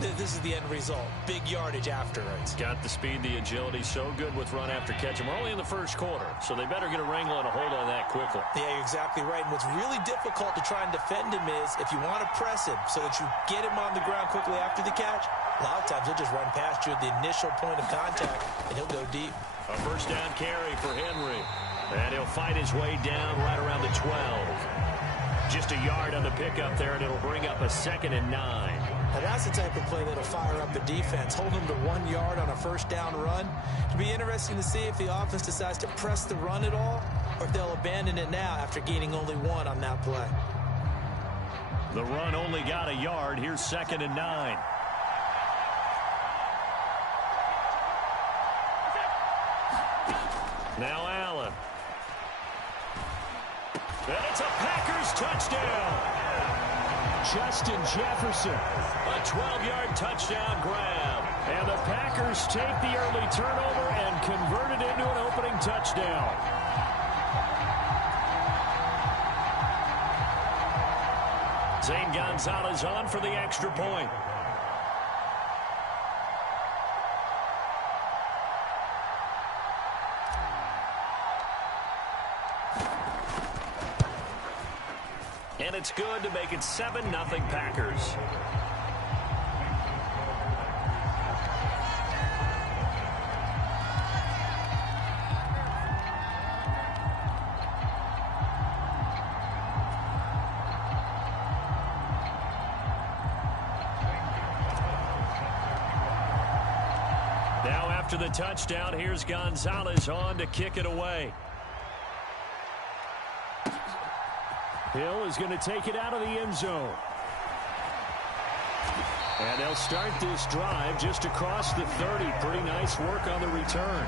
this is the end result. Big yardage after it. He's got the speed, the agility, so good with run after catch. And we're only in the first quarter, so they better get a wrangle and a hold on that quickly. Yeah, you're exactly right. And what's really difficult to try and defend him is if you want to press him so that you get him on the ground quickly after the catch, a lot of times he'll just run past you at the initial point of contact, and he'll go deep. A first down carry for Henry. And he'll fight his way down right around the 12. Just a yard on the pickup there, and it'll bring up a 2nd and 9. Now that's the type of play that'll fire up a defense. Hold them to 1 yard on a first down run. It'll be interesting to see if the offense decides to press the run at all, or if they'll abandon it now after gaining only 1 on that play. The run only got a yard. Here's 2nd and 9. Now Allen. And it's a Packers touchdown. Justin Jefferson. A 12-yard touchdown grab. And the Packers take the early turnover and convert it into an opening touchdown. Zane Gonzalez on for the extra point. And it's good to make it 7-0 Packers. Now after the touchdown, here's Gonzalez on to kick it away. Hill is going to take it out of the end zone. And they'll start this drive just across the 30. Pretty nice work on the return.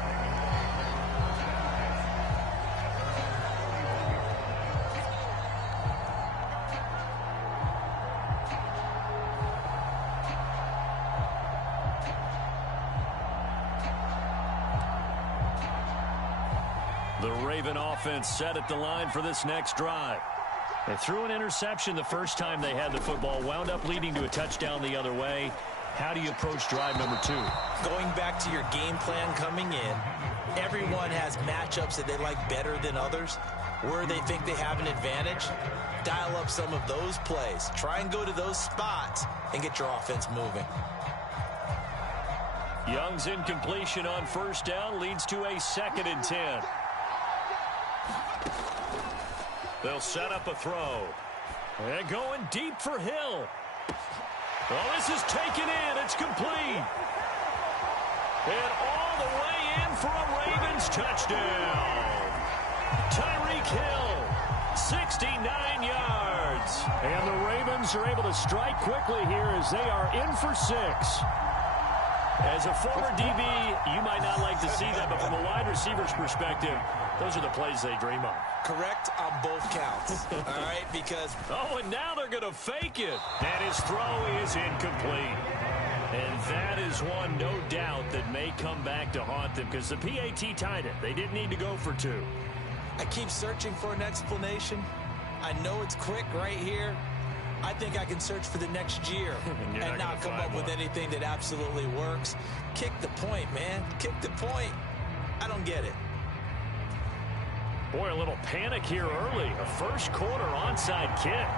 The Raven offense set at the line for this next drive. They threw an interception the first time they had the football, wound up leading to a touchdown the other way. How do you approach drive number 2? Going back to your game plan coming in, everyone has matchups that they like better than others. Where they think they have an advantage, dial up some of those plays. Try and go to those spots and get your offense moving. Young's incompletion on first down leads to a 2nd and 10. They'll set up a throw. And going deep for Hill. Well, this is taken in. It's complete. And all the way in for a Ravens touchdown. Tyreek Hill 69 yards. And the Ravens are able to strike quickly here as they are in for 6. As a former DB, you might not like to see that, but from a wide receiver's perspective, those are the plays they dream of. Correct on both counts. All right, because... Oh, and now they're going to fake it. And his throw is incomplete. And that is one, no doubt, that may come back to haunt them because the PAT tied it. They didn't need to go for 2. I keep searching for an explanation. I know it's quick right here. I think I can search for the next year and not come up with anything that absolutely works. Kick the point, man. Kick the point. I don't get it. Boy, a little panic here early. A first quarter onside kick.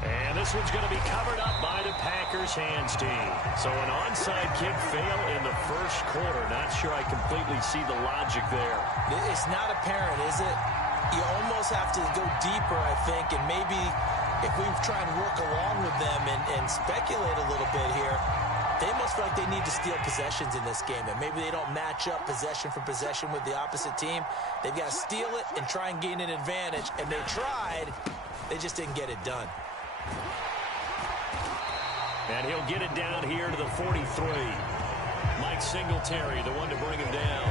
And this one's going to be covered up by the Packers hands team. So an onside kick fail in the first quarter. Not sure I completely see the logic there. It's not apparent, is it? You almost have to go deeper, I think, and maybe if we try and work along with them and speculate a little bit here, they almost feel like they need to steal possessions in this game, and maybe they don't match up possession for possession with the opposite team. They've got to steal it and try and gain an advantage, and they tried. They just didn't get it done. And he'll get it down here to the 43. Mike Singletary, the one to bring him down.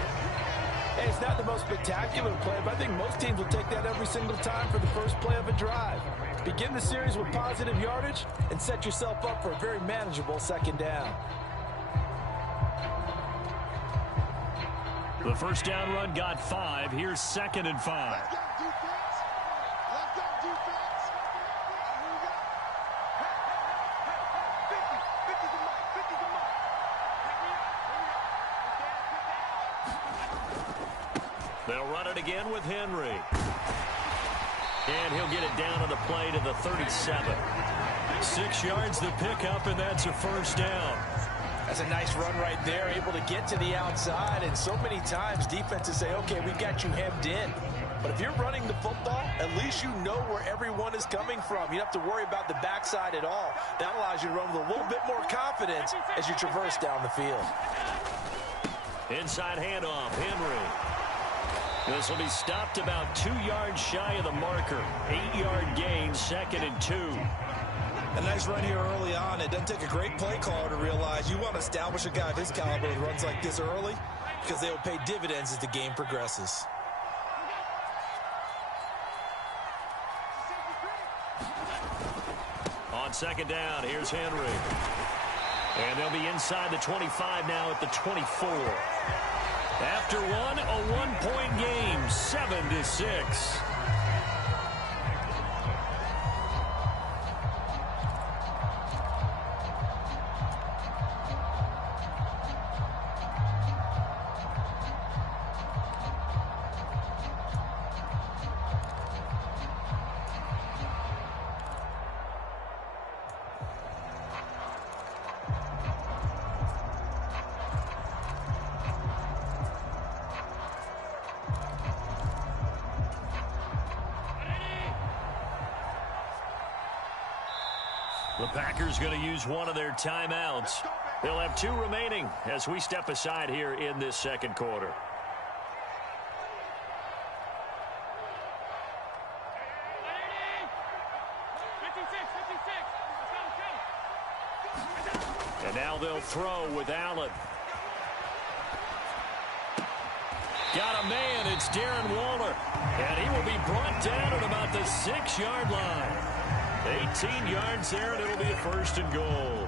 Hey, it's not the most spectacular play, but I think most teams will take that every single time for the first play of a drive. Begin the series with positive yardage and set yourself up for a very manageable second down. The first down run got 5. Here's 2nd and 5. They'll run it again with Henry. And he'll get it down on the play to the 37. 6 yards to pick up, and that's a first down. That's a nice run right there, able to get to the outside. And so many times defenses say, okay, we've got you hemmed in. But if you're running the football, at least you know where everyone is coming from. You don't have to worry about the backside at all. That allows you to run with a little bit more confidence as you traverse down the field. Inside handoff, Henry. This will be stopped about 2 yards shy of the marker. 8-yard gain, 2nd and 2. A nice run here early on. It doesn't take a great play caller to realize you want to establish a guy of his caliber who runs like this early because they will pay dividends as the game progresses. On 2nd down, here's Henry. And they'll be inside the 25 now at the 24. After one, a one-point game, 7-6. The Packers going to use one of their timeouts. They'll have 2 remaining as we step aside here in this second quarter. And now they'll throw with Allen. Got a man, it's Darren Waller. And he will be brought down at about the 6-yard line. 18 yards there, and it'll be a 1st and goal.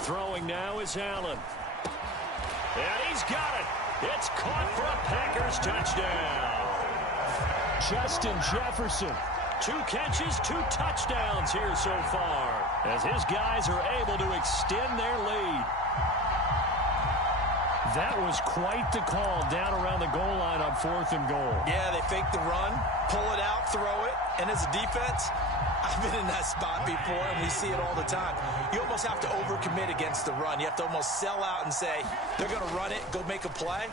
Throwing now is Allen. And he's got it. It's caught for a Packers touchdown. Justin Jefferson. 2 catches, 2 touchdowns here so far, as his guys are able to extend their lead. That was quite the call down around the goal line on 4th and goal. Yeah, they fake the run, pull it out, throw it. And as a defense, I've been in that spot before, and we see it all the time. You almost have to overcommit against the run. You have to almost sell out and say, they're going to run it, go make a play.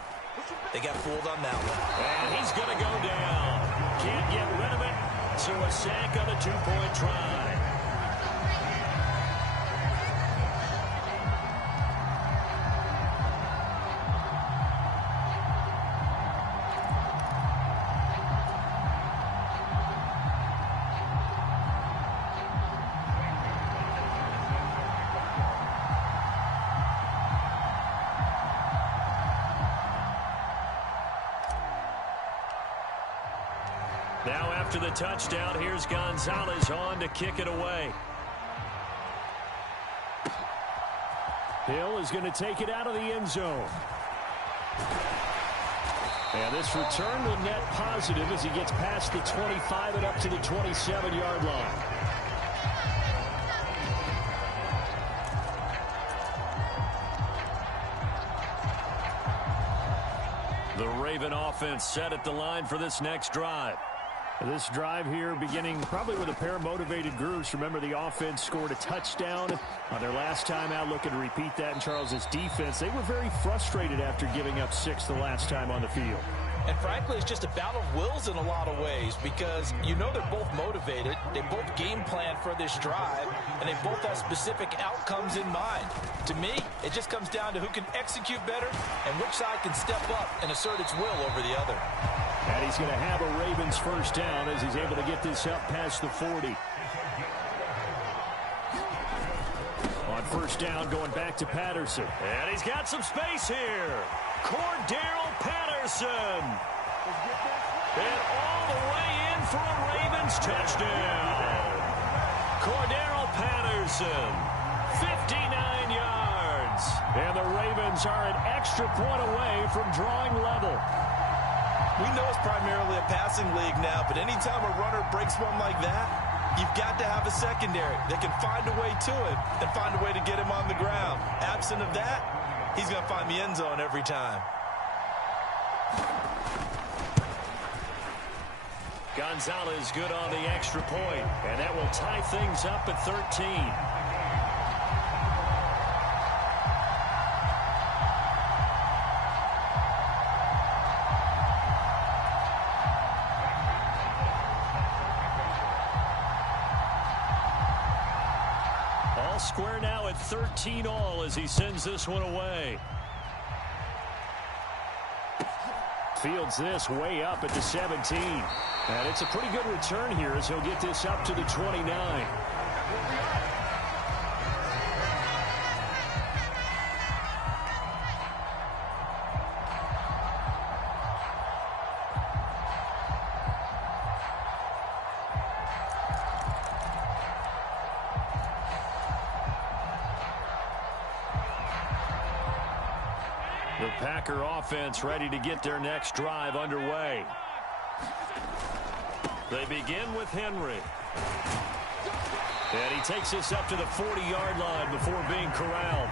They got fooled on that one. And he's going to go down. Can't get rid of it. So a sack on the two-point try. Now after the touchdown, here's Gonzalez on to kick it away. Hill is going to take it out of the end zone. And this return will net positive as he gets past the 25 and up to the 27-yard line. The Raven offense set at the line for this next drive. This drive here beginning probably with a pair of motivated groups. Remember, the offense scored a touchdown on their last time out, looking to repeat that in Charles's defense. They were very frustrated after giving up 6 the last time on the field. And frankly, it's just a battle of wills in a lot of ways because you know they're both motivated. They both game plan for this drive, and they both have specific outcomes in mind. To me, it just comes down to who can execute better and which side can step up and assert its will over the other. And he's going to have a Ravens first down as he's able to get this up past the 40. On first down, going back to Patterson. And he's got some space here. Cordero Patterson. And all the way in for a Ravens touchdown. Cordero Patterson, 59 yards. And the Ravens are an extra point away from drawing level. We know it's primarily a passing league now, but anytime a runner breaks one like that, you've got to have a secondary that can find a way to him and find a way to get him on the ground. Absent of that, he's going to find the end zone every time. Gonzalez good on the extra point, and that will tie things up at 13. Square now at 13 all as he sends this one away. Fields this way up at the 17. And it's a pretty good return here as he'll get this up to the 29. The Packer offense ready to get their next drive underway. They begin with Henry. And he takes this up to the 40-yard line before being corralled.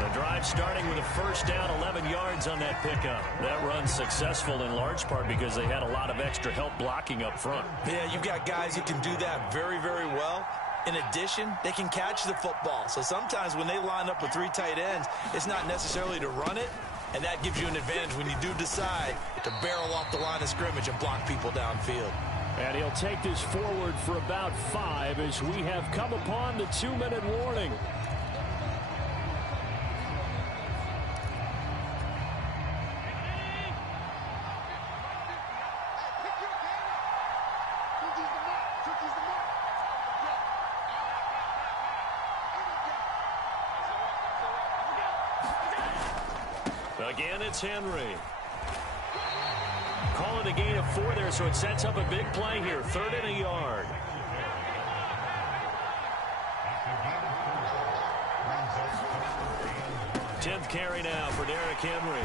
The drive starting with a first down, 11 yards on that pickup. That run's successful in large part because they had a lot of extra help blocking up front. Yeah, you've got guys who can do that very, very well. In addition, they can catch the football. So sometimes when they line up with 3 tight ends, it's not necessarily to run it, and that gives you an advantage when you do decide to barrel off the line of scrimmage and block people downfield. And he'll take this forward for about 5 as we have come upon the 2-minute warning. Again, it's Henry. Call it a gain of 4 there, so it sets up a big play here. 3rd and a yard. Tenth carry now for Derrick Henry.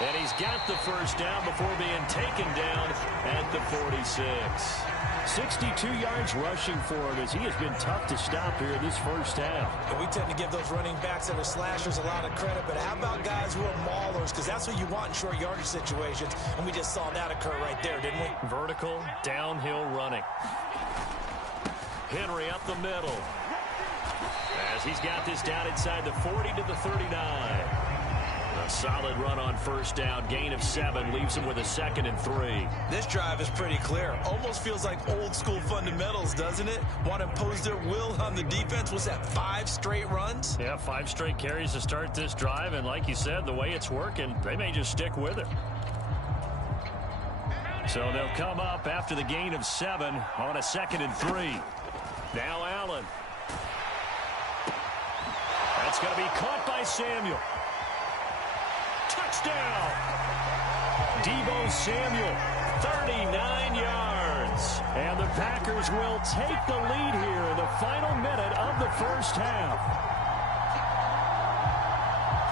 And he's got the first down before being taken down at the 46. 62 yards rushing for him as he has been tough to stop here this first half. And we tend to give those running backs that are slashers a lot of credit, but how about guys who are maulers? Because that's what you want in short yardage situations, and we just saw that occur right there, didn't we? Vertical, downhill running. Henry up the middle. As he's got this down inside the 40 to the 39. A solid run on first down. Gain of 7 leaves him with a 2nd and 3. This drive is pretty clear. Almost feels like old school fundamentals, doesn't it? Want to impose their will on the defense. Was that 5 straight runs? Yeah, 5 straight carries to start this drive. And like you said, the way it's working, they may just stick with it. So they'll come up after the gain of 7 on a 2nd and 3. Now Allen. That's going to be caught by Samuel. Touchdown! Deebo Samuel, 39 yards. And the Packers will take the lead here in the final minute of the first half.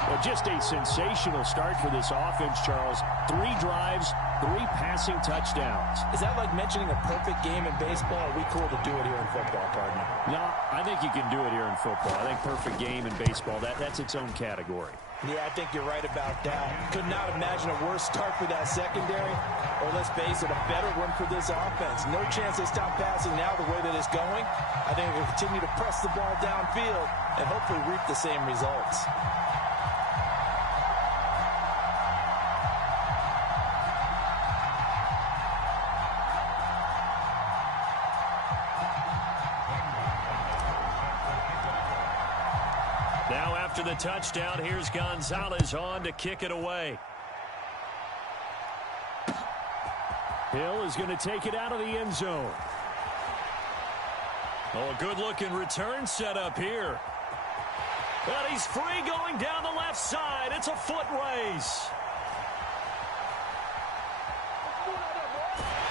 Well, just a sensational start for this offense, Charles. 3 drives, 3 passing touchdowns. Is that like mentioning a perfect game in baseball? Are we cool to do it here in football, partner? No, I think you can do it here in football. I think perfect game in baseball, that's its own category. Yeah, I think you're right about that. Could not imagine a worse start for that secondary, or let's face it, a better one for this offense. No chance they stop passing now the way that it's going. I think we'll continue to press the ball downfield and hopefully reap the same results. Now after the touchdown, here's Gonzalez on to kick it away. Hill is going to take it out of the end zone. Oh, a good-looking return set up here. But he's free going down the left side. It's a foot race.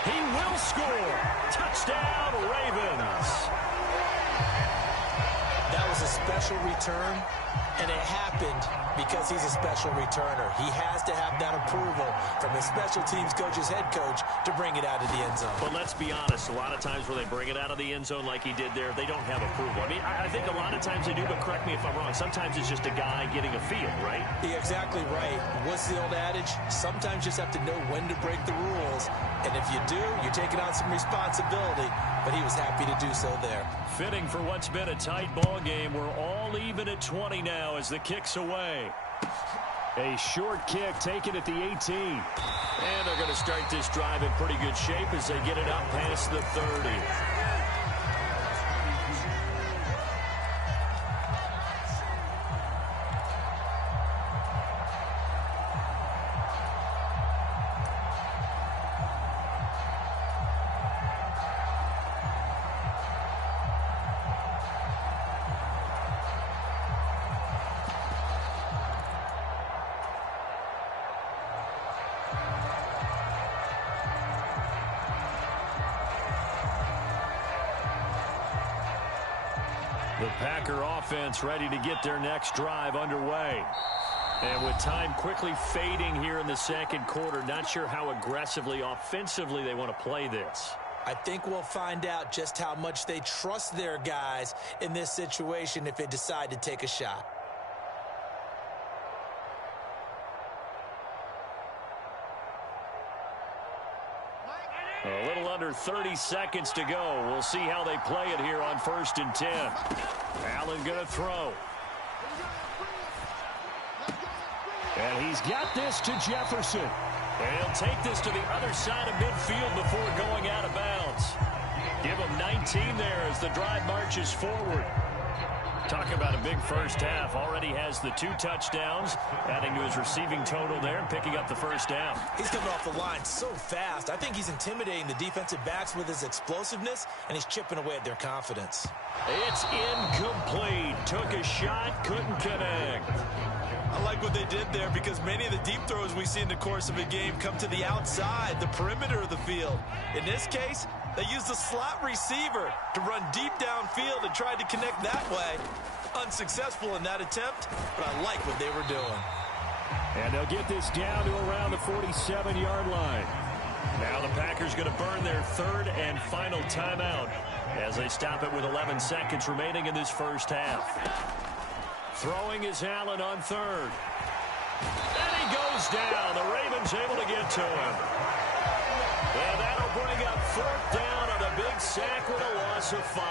He will score. Touchdown, Ravens. That was a special return, and it happened because he's a special returner. He has to have that approval from his special teams coach's head coach to bring it out of the end zone. But let's be honest, a lot of times when they bring it out of the end zone like he did there, they don't have approval. I mean, I think a lot of times they do, but correct me if I'm wrong. Sometimes it's just a guy getting a feel, right? You're exactly right. What's the old adage? Sometimes you just have to know when to break the rules. And if you do, you're taking on some responsibility. But he was happy to do so there. Fitting for what's been a tight ball game. We're all even at 20 now as the kick's away. A short kick taken at the 18. And they're going to start this drive in pretty good shape as they get it up past the 30. The Packer offense ready to get their next drive underway. And with time quickly fading here in the second quarter, not sure how aggressively, offensively they want to play this. I think we'll find out just how much they trust their guys in this situation if they decide to take a shot. A little under 30 seconds to go. We'll see how they play it here on 1st and 10. Allen going to throw. And he's got this to Jefferson. And he'll take this to the other side of midfield before going out of bounds. Give him 19 there as the drive marches forward. Talk about a big first half. Already has the 2 touchdowns, adding to his receiving total there and picking up the first down. He's coming off the line so fast. I think he's intimidating the defensive backs with his explosiveness, and he's chipping away at their confidence. It's incomplete. Took a shot, couldn't connect. I like what they did there because many of the deep throws we see in the course of a game come to the outside, the perimeter of the field. In this case, they used the slot receiver to run deep downfield and tried to connect that way. Unsuccessful in that attempt, but I like what they were doing. And they'll get this down to around the 47-yard line. Now the Packers going to burn their 3rd and final timeout as they stop it with 11 seconds remaining in this first half. Throwing is Allen on 3rd. And he goes down. The Ravens able to get to him. And that'll bring up 4th down on a big sack with a loss of 5.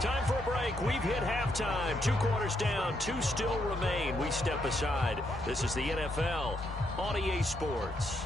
Time for a break. break. We've hit halftime. 2 quarters down, 2 still remain. We step aside. This is the NFL on EA Sports.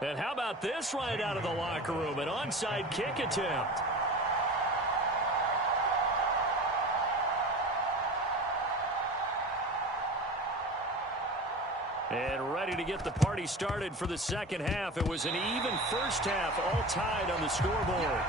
And how about this right out of the locker room? An onside kick attempt. And ready to get the party started for the second half. It was an even first half, all tied on the scoreboard.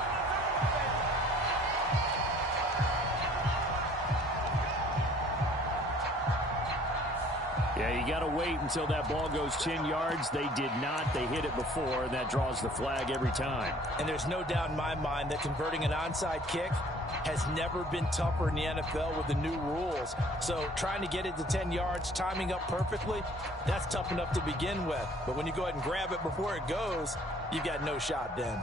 Yeah, you got to wait until that ball goes 10 yards. They did not. They hit it before, and that draws the flag every time. And there's no doubt in my mind that converting an onside kick has never been tougher in the NFL with the new rules. So trying to get it to 10 yards, timing up perfectly, that's tough enough to begin with. But when you go ahead and grab it before it goes, you've got no shot then.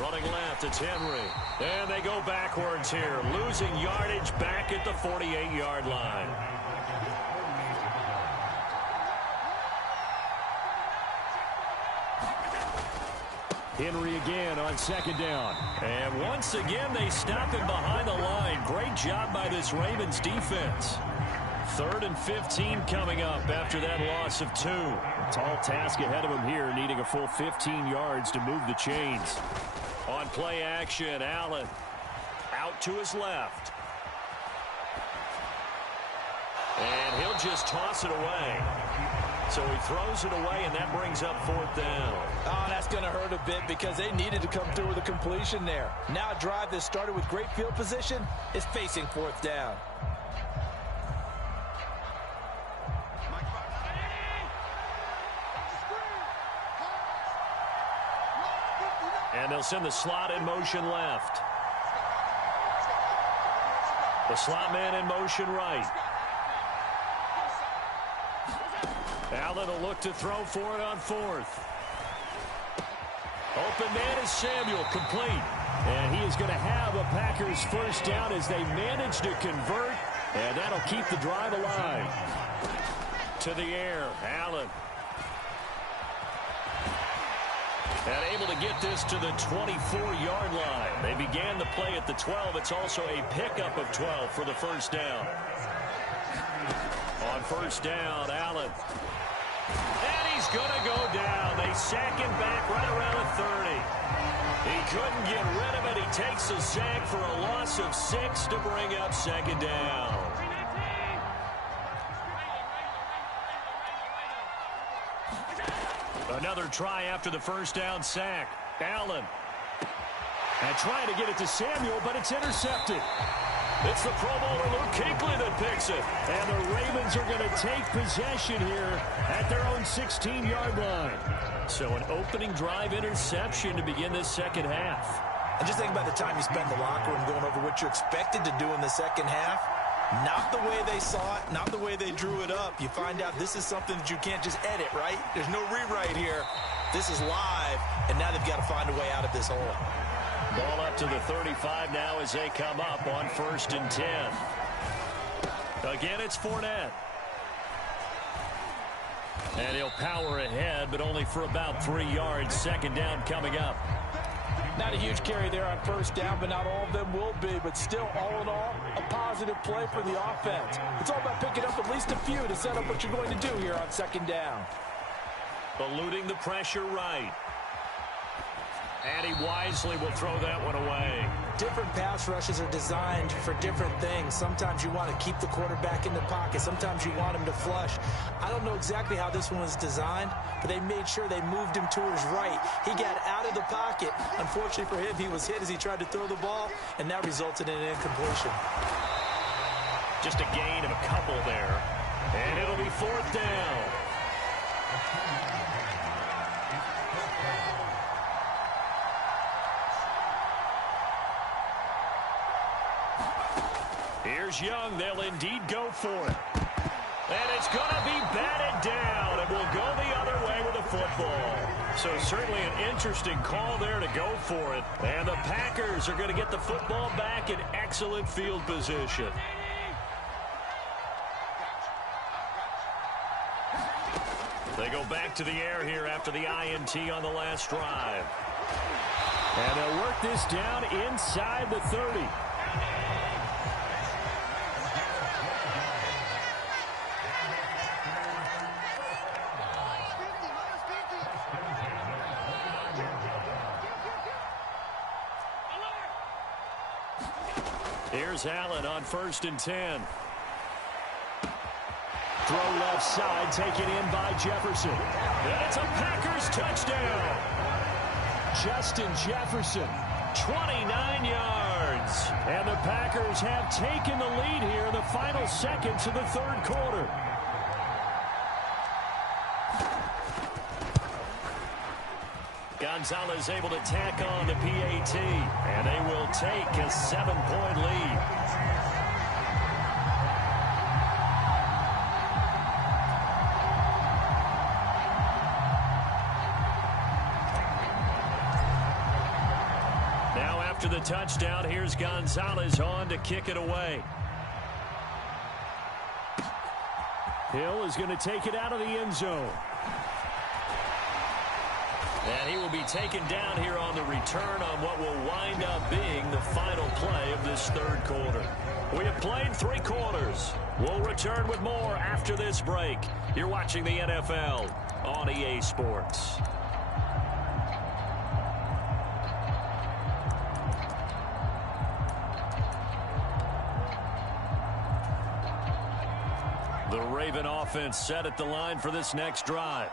Running left, it's Henry. And they go backwards here, losing yardage back at the 48-yard line. Henry again on second down. And once again, they stop him behind the line. Great job by this Ravens defense. 3rd and 15 coming up after that loss of 2. A tall task ahead of him here, needing a full 15 yards to move the chains. On play action, Allen out to his left. And he'll just toss it away. So he throws it away, and that brings up 4th down. Oh, that's going to hurt a bit because they needed to come through with a completion there. Now a drive that started with great field position is facing 4th down. And they'll send the slot in motion left. The slot man in motion right. Allen will look to throw for it on 4th. Open man is Samuel, complete. And he is going to have a Packers first down as they manage to convert. And that'll keep the drive alive. To the air, Allen. And able to get this to the 24-yard line. They began the play at the 12. It's also a pickup of 12 for the first down. On first down, Allen. And he's going to go down. They sack him back right around the 30. He couldn't get rid of it. He takes a sack for a loss of 6 to bring up second down. Another try after the first down sack. Allen. And trying to get it to Samuel, but it's intercepted. It's the Pro Bowler Luke Kuechly that picks it. And the Ravens are going to take possession here at their own 16-yard line. So an opening drive interception to begin this second half. And just think about the time you spent in the locker room going over what you expected to do in the second half. Not the way they saw it, not the way they drew it up. You find out this is something that you can't just edit, right? There's no rewrite here. This is live, and now they've got to find a way out of this hole. Ball up to the 35 now as they come up on 1st and 10. Again, it's Fournette. And he'll power ahead, but only for about 3 yards. Second down coming up. Not a huge carry there on first down, but not all of them will be. But still, all in all, a positive play for the offense. It's all about picking up at least a few to set up what you're going to do here on second down. Eluding the pressure right. And he wisely will throw that one away. Different pass rushes are designed for different things. Sometimes you want to keep the quarterback in the pocket. Sometimes you want him to flush. I don't know exactly how this one was designed, but they made sure they moved him to his right. He got out of the pocket. Unfortunately for him, he was hit as he tried to throw the ball, and that resulted in an incompletion. Just a gain of a couple there. And it'll be 4th down. Here's Young. They'll indeed go for it. And it's going to be batted down. It will go the other way with the football. So certainly an interesting call there to go for it. And the Packers are going to get the football back in excellent field position. They go back to the air here after the INT on the last drive. And they'll work this down inside the 30. Here's Allen on 1st and 10. Throw left side, taken in by Jefferson. And it's a Packers touchdown. Justin Jefferson, 29 yards. And the Packers have taken the lead here in the final seconds of the 3rd quarter. Gonzalez able to tack on the PAT, and they will take a 7-point lead. Now after the touchdown, here's Gonzalez on to kick it away. Hill is going to take it out of the end zone. And he will be taken down here on the return on what will wind up being the final play of this 3rd quarter. We have played 3 quarters. We'll return with more after this break. You're watching the NFL on EA Sports. The Raven offense set at the line for this next drive.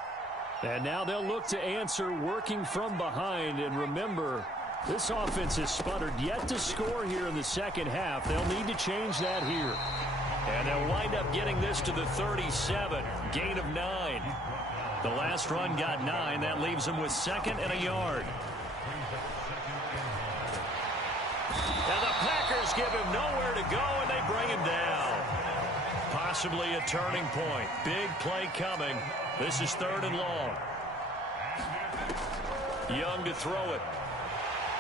And now they'll look to answer working from behind. And remember, this offense has sputtered yet to score here in the second half. They'll need to change that here. And they'll wind up getting this to the 37. Gain of 9. The last run got 9. That leaves them with 2nd and a yard. And the Packers give him nowhere to go, and they bring him down. Possibly a turning point. Big play coming. This is 3rd and long. Young to throw it.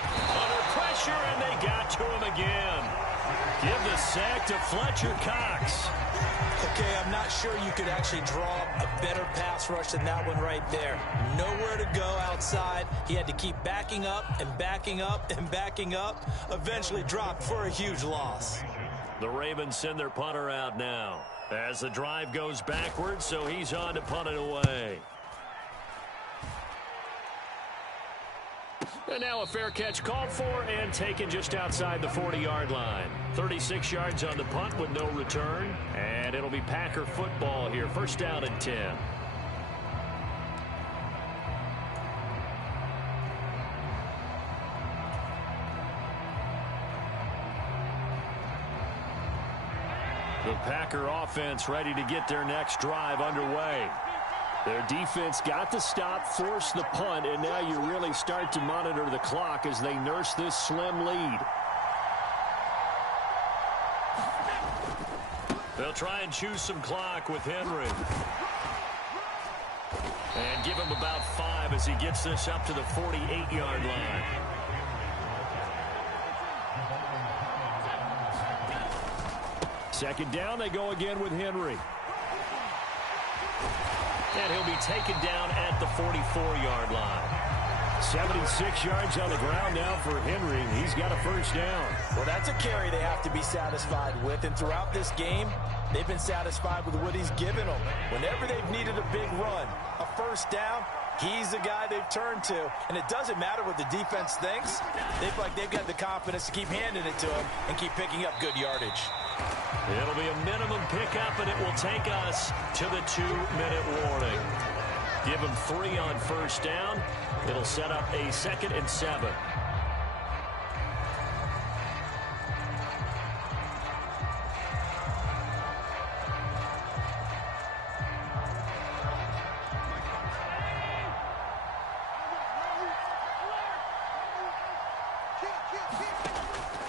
Under pressure, and they got to him again. Give the sack to Fletcher Cox. Okay, I'm not sure you could actually draw a better pass rush than that one right there. Nowhere to go outside. He had to keep backing up and backing up and backing up. Eventually dropped for a huge loss. The Ravens send their punter out now as the drive goes backwards, so he's on to punt it away. And now a fair catch called for and taken just outside the 40-yard line. 36 yards on the punt with no return, and it'll be Packer football here. 1st down and 10. The Packer offense ready to get their next drive underway. Their defense got the stop, forced the punt, and now you really start to monitor the clock as they nurse this slim lead. They'll try and choose some clock with Henry. And give him about 5 as he gets this up to the 48-yard line. Second down, they go again with Henry. And he'll be taken down at the 44-yard line. 76 yards on the ground now for Henry. He's got a 1st down. Well, that's a carry they have to be satisfied with. And throughout this game, they've been satisfied with what he's given them. Whenever they've needed a big run, a 1st down, He's the guy they've turned to, and it doesn't matter what the defense thinks. They feel like they've got the confidence to keep handing it to him and keep picking up good yardage. It'll be a minimum pickup, and it will take us to the 2-minute warning. Give him 3 on first down. It'll set up a 2nd and 7.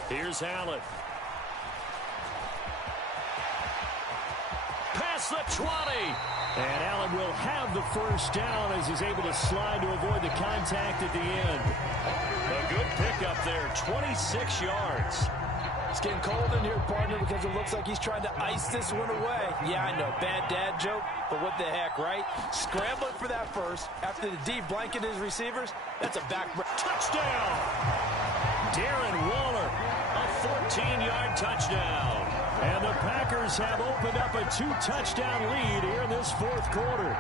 Here's Allen. Past the 20. And Allen will have the first down as he's able to slide to avoid the contact at the end. A good pickup there, 26 yards. It's getting cold in here, partner, because it looks like he's trying to ice this one away. Yeah, I know, bad dad joke, but what the heck, right? Scrambling for that first after the D blanketed his receivers. That's a back touchdown. Darren Waller, a 14-yard touchdown. And the Packers have opened up a 2-touchdown lead here in this 4th quarter.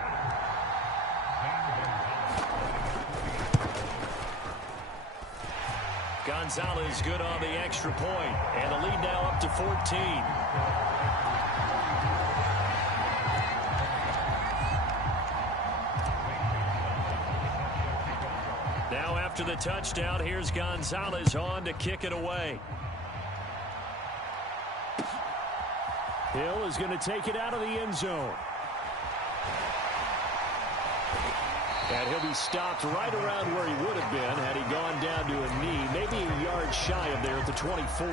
Gonzalez good on the extra point, and the lead now up to 14. Now after the touchdown, here's Gonzalez on to kick it away. Hill is going to take it out of the end zone. And he'll be stopped right around where he would have been had he gone down to a knee, maybe a yard shy of there at the 24.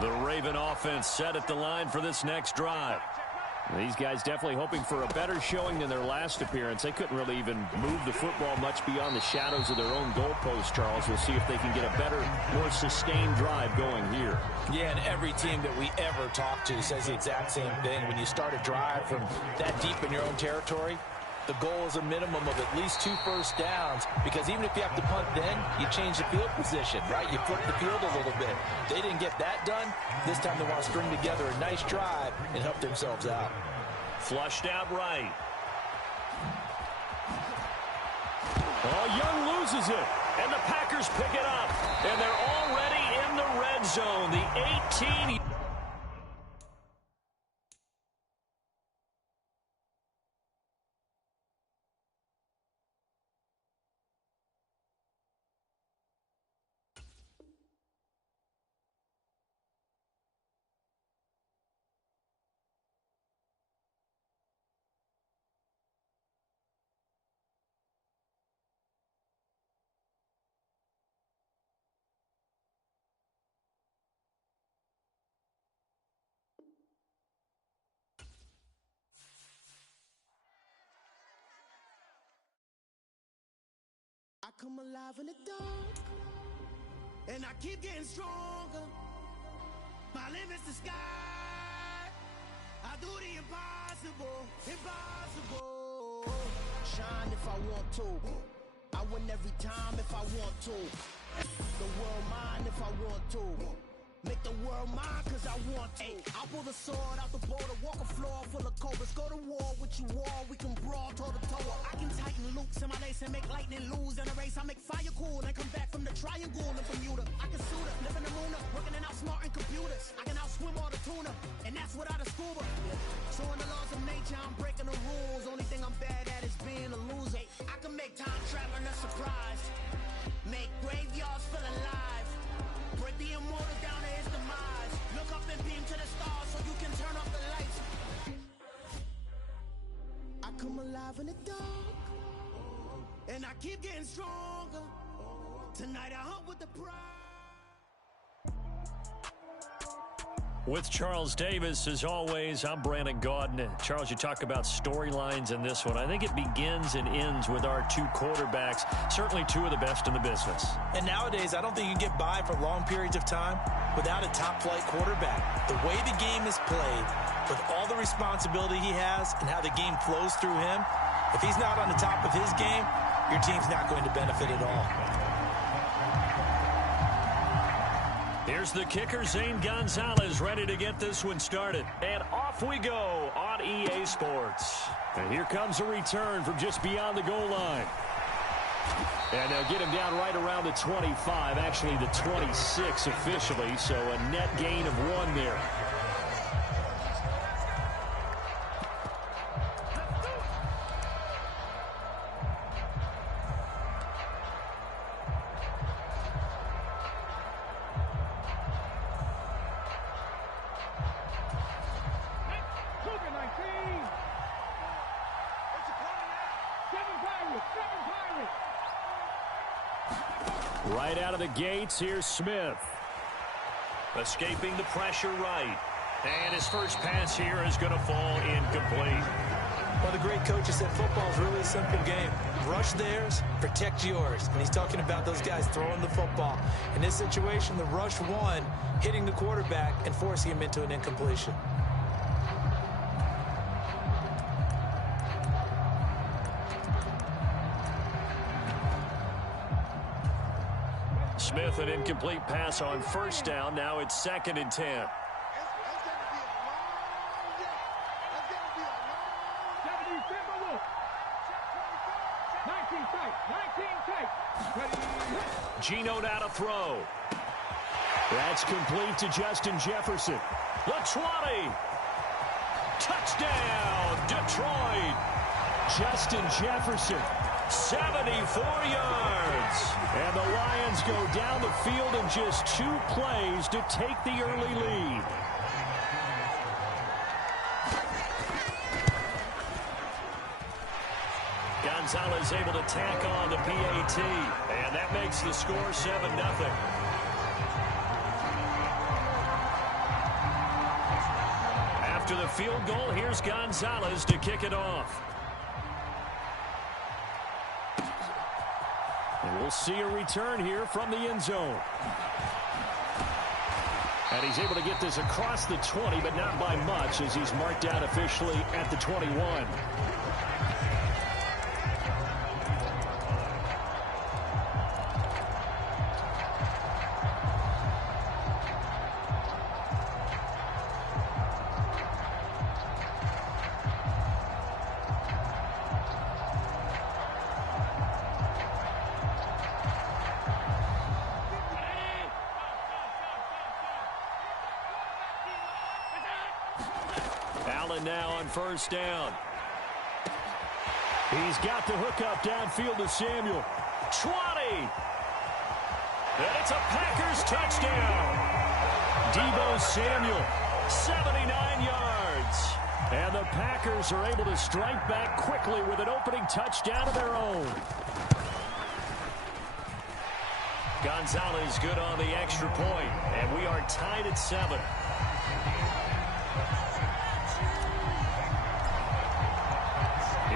The Raven offense set at the line for this next drive. These guys definitely hoping for a better showing than their last appearance. They couldn't really even move the football much beyond the shadows of their own goalpost, Charles. We'll see if they can get a better, more sustained drive going here. Yeah, and every team that we ever talk to says the exact same thing. When you start a drive from that deep in your own territory, the goal is a minimum of at least 2 first downs, because even if you have to punt then, you change the field position, right? You flip the field a little bit. They didn't get that done. This time they want to string together a nice drive and help themselves out. Flushed out right. Oh, Young loses it, and the Packers pick it up, and they're already in the red zone. The 18. I come alive in the dark, and I keep getting stronger. My limit's the sky. I do the impossible, impossible. Shine if I want to. I win every time if I want to. The world mine if I want to. Make the world mine cause I want to. I'll pull the sword out the border, walk a floor full of cobras. Go to war with you war, we can brawl toe to toe. I can tighten loops in my lace and make lightning lose in a race. I make fire cool and come back from the triangle in Bermuda. I can suit up, live in the moon up, working and outsmarting computers. I can outswim all the tuna, and that's without a scuba. So in the laws of nature, I'm breaking the rules. Only thing I'm bad at is being a loser. I can make time traveling a surprise, make graveyards feel alive. Break the immortal down to his demise. Look up and beam to the stars so you can turn off the lights. I come alive in the dark, and I keep getting stronger. Tonight I hunt with the pride. With Charles Davis, as always, I'm Brandon Gaudin. Charles, you talk about storylines in this one. I think it begins and ends with our 2 quarterbacks, certainly 2 of the best in the business. And nowadays, I don't think you can get by for long periods of time without a top-flight quarterback. The way the game is played, with all the responsibility he has and how the game flows through him, if he's not on the top of his game, your team's not going to benefit at all. Here's the kicker, Zane Gonzalez, ready to get this one started. And off we go on EA Sports. And here comes a return from just beyond the goal line. And they'll get him down right around the 25, actually the 26 officially, so a net gain of 1 there. Right out of the gates, here's Smith. Escaping the pressure right. And his first pass here is going to fall incomplete. Well, the great coach said football is really a simple game. Rush theirs, protect yours. And he's talking about those guys throwing the football. In this situation, the rush won, hitting the quarterback and forcing him into an incompletion. Smith, an incomplete pass on first down. Now it's 2nd and 10. Geno now to throw. That's complete to Justin Jefferson. The 20. Touchdown, Detroit. Justin Jefferson, 74 yards. And the Lions go down the field in just 2 plays to take the early lead. Gonzalez able to tack on the PAT. And that makes the score 7-0. After the field goal, here's Gonzalez to kick it off. And we'll see a return here from the end zone. And he's able to get this across the 20, but not by much, as he's marked out officially at the 21. Allen now on first down. He's got the hookup downfield to Samuel. 20. And it's a Packers touchdown. Deebo Samuel, 79 yards. And the Packers are able to strike back quickly with an opening touchdown of their own. Gonzalez good on the extra point, and we are tied at 7.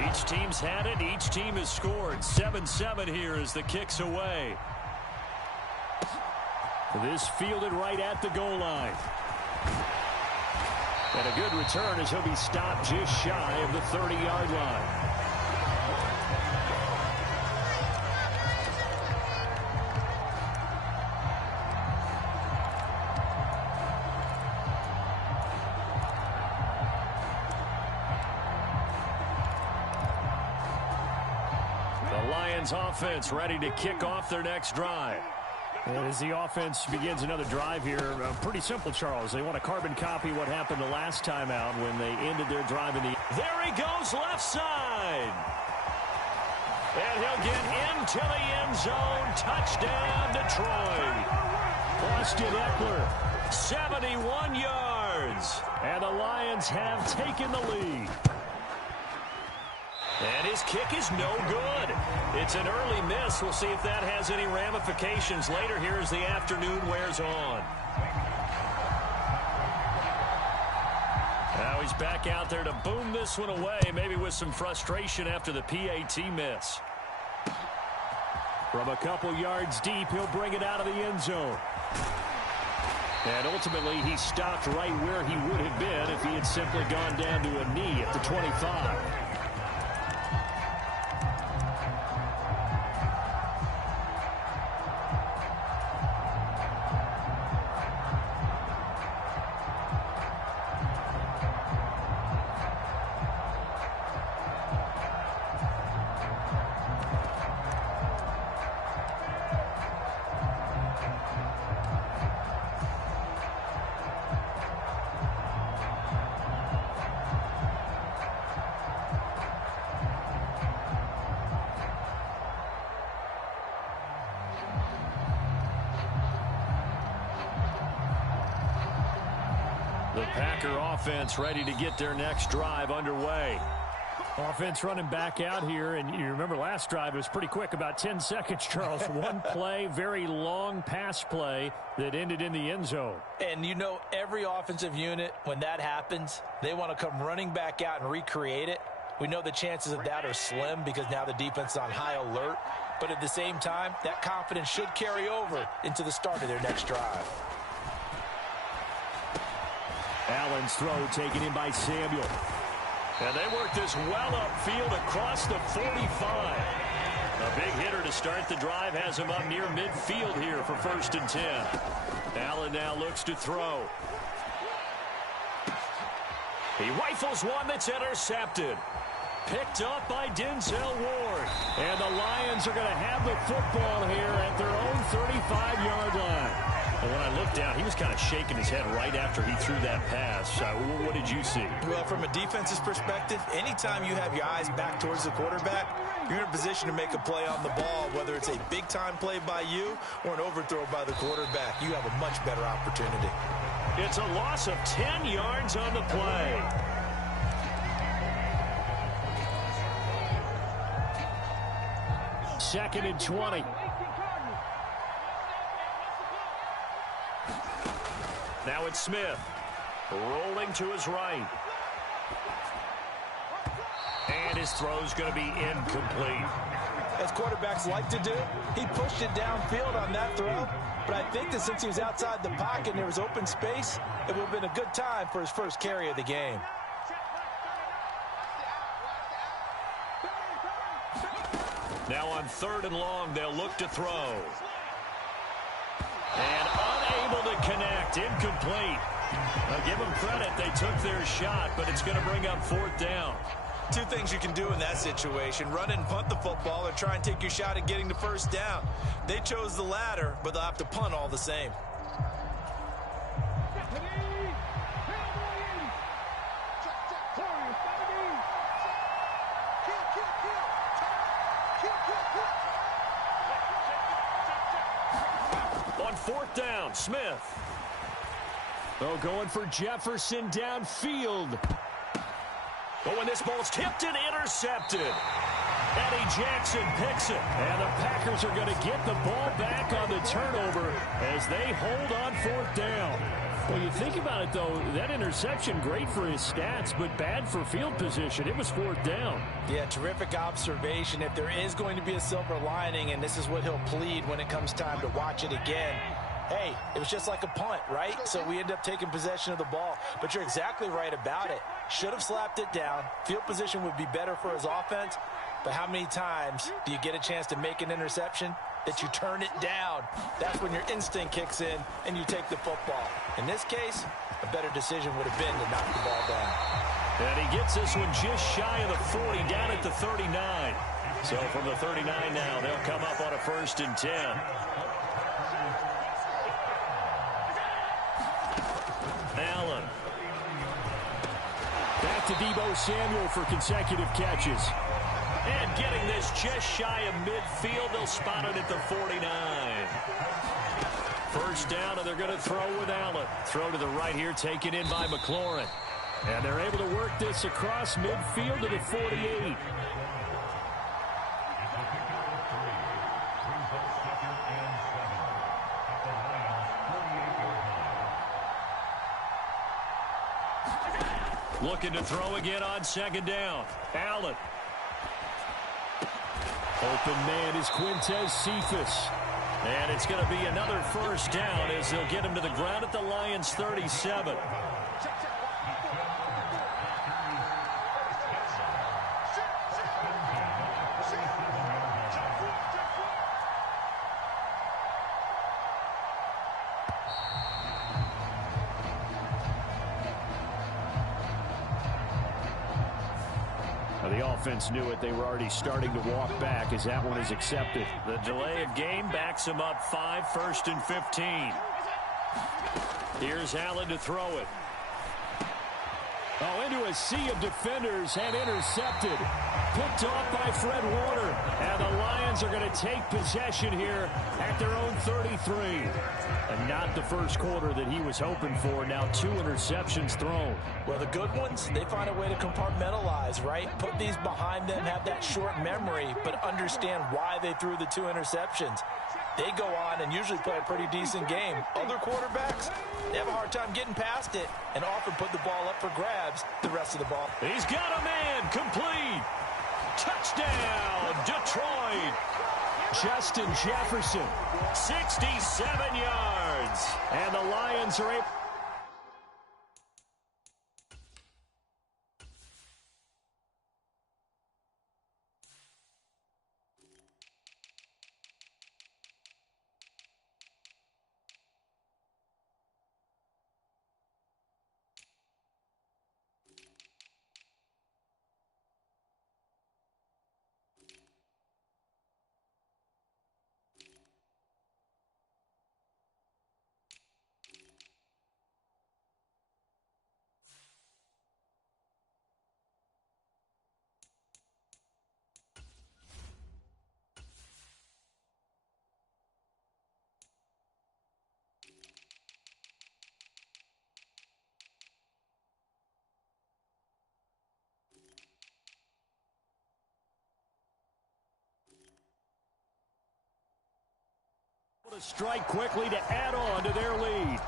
Each team's had it. Each team has scored. 7-7 here as the kick's away. This fielded right at the goal line. And a good return as he'll be stopped just shy of the 30-yard line. Offense ready to kick off their next drive. And as the offense begins another drive here, pretty simple, Charles. They want to carbon copy what happened the last time out when they ended their drive in the... There he goes, left side. And he'll get into the end zone. Touchdown, Detroit. Austin Eckler, 71 yards. And the Lions have taken the lead. And his kick is no good. It's an early miss. We'll see if that has any ramifications later here as the afternoon wears on. Now he's back out there to boom this one away, maybe with some frustration after the PAT miss. From a couple yards deep, he'll bring it out of the end zone. And ultimately, he stopped right where he would have been if he had simply gone down to a knee at the 25. The Packer offense ready to get their next drive underway. Offense running back out here, and you remember last drive, it was pretty quick, about 10 seconds, Charles. One play, very long pass play that ended in the end zone. And you know every offensive unit, when that happens, they want to come running back out and recreate it. We know the chances of that are slim because now the defense is on high alert. But at the same time, that confidence should carry over into the start of their next drive. Allen's throw taken in by Samuel. And they work this well upfield across the 45. A big hitter to start the drive has him up near midfield here for 1st and 10. Allen now looks to throw. He rifles one that's intercepted. Picked up by Denzel Ward. And the Lions are going to have the football here at their own 35-yard line. And when I looked down, he was kind of shaking his head right after he threw that pass. What did you see? Well, from a defense's perspective, anytime you have your eyes back towards the quarterback, you're in a position to make a play on the ball, whether it's a big-time play by you or an overthrow by the quarterback. You have a much better opportunity. It's a loss of 10 yards on the play. Second and 20. Now it's Smith, rolling to his right. And his throw's going to be incomplete. As quarterbacks like to do, he pushed it downfield on that throw. But I think that since he was outside the pocket and there was open space, it would have been a good time for his first carry of the game. Now on 3rd and long, they'll look to throw. And unable to connect, incomplete. I'll give them credit, they took their shot, but it's going to bring up 4th down. Two things you can do in that situation: run and punt the football, or try and take your shot at getting the 1st down. They chose the latter, but they'll have to punt all the same. On 4th down, Smith. Oh, going for Jefferson downfield. Oh, and this ball's tipped and intercepted. Eddie Jackson picks it. And the Packers are going to get the ball back on the turnover as they hold on 4th down. Well, you think about it, though, that interception, great for his stats, but bad for field position. It was 4th down. Yeah, terrific observation. If there is going to be a silver lining, and this is what he'll plead when it comes time to watch it again, hey, it was just like a punt, right? So we end up taking possession of the ball. But you're exactly right about it. Should have slapped it down. Field position would be better for his offense. But how many times do you get a chance to make an interception that you turn it down? That's when your instinct kicks in and you take the football. In this case, a better decision would have been to knock the ball down. And he gets this one just shy of the 40, down at the 39. So from the 39 now, they'll come up on a 1st and 10. Allen. Back to Deebo Samuel for consecutive catches. And getting this just shy of midfield, they'll spot it at the 49. 1st down, and they're going to throw with Allen. Throw to the right here, taken in by McLaurin. And they're able to work this across midfield to the 48. Looking to throw again on 2nd down. Allen. Open man is Quintez Cephas. And it's going to be another 1st down as they'll get him to the ground at the Lions' 37. The offense knew it. They were already starting to walk back as that one is accepted. The delay of game backs them up 5, 1st and 15. Here's Allen to throw it. Oh, into a sea of defenders and intercepted. Picked off by Fred Warner. And the Lions are going to take possession here at their own 33. And not the first quarter that he was hoping for. Now 2 interceptions thrown. Well, the good ones, they find a way to compartmentalize, right? Put these behind them, have that short memory, but understand why they threw the 2 interceptions. They go on and usually play a pretty decent game. Other quarterbacks, they have a hard time getting past it and often put the ball up for grabs the rest of the ball. He's got a man, complete. Touchdown, Detroit. Justin Jefferson, 67 yards. And the Lions are able... to strike quickly to add on to their lead.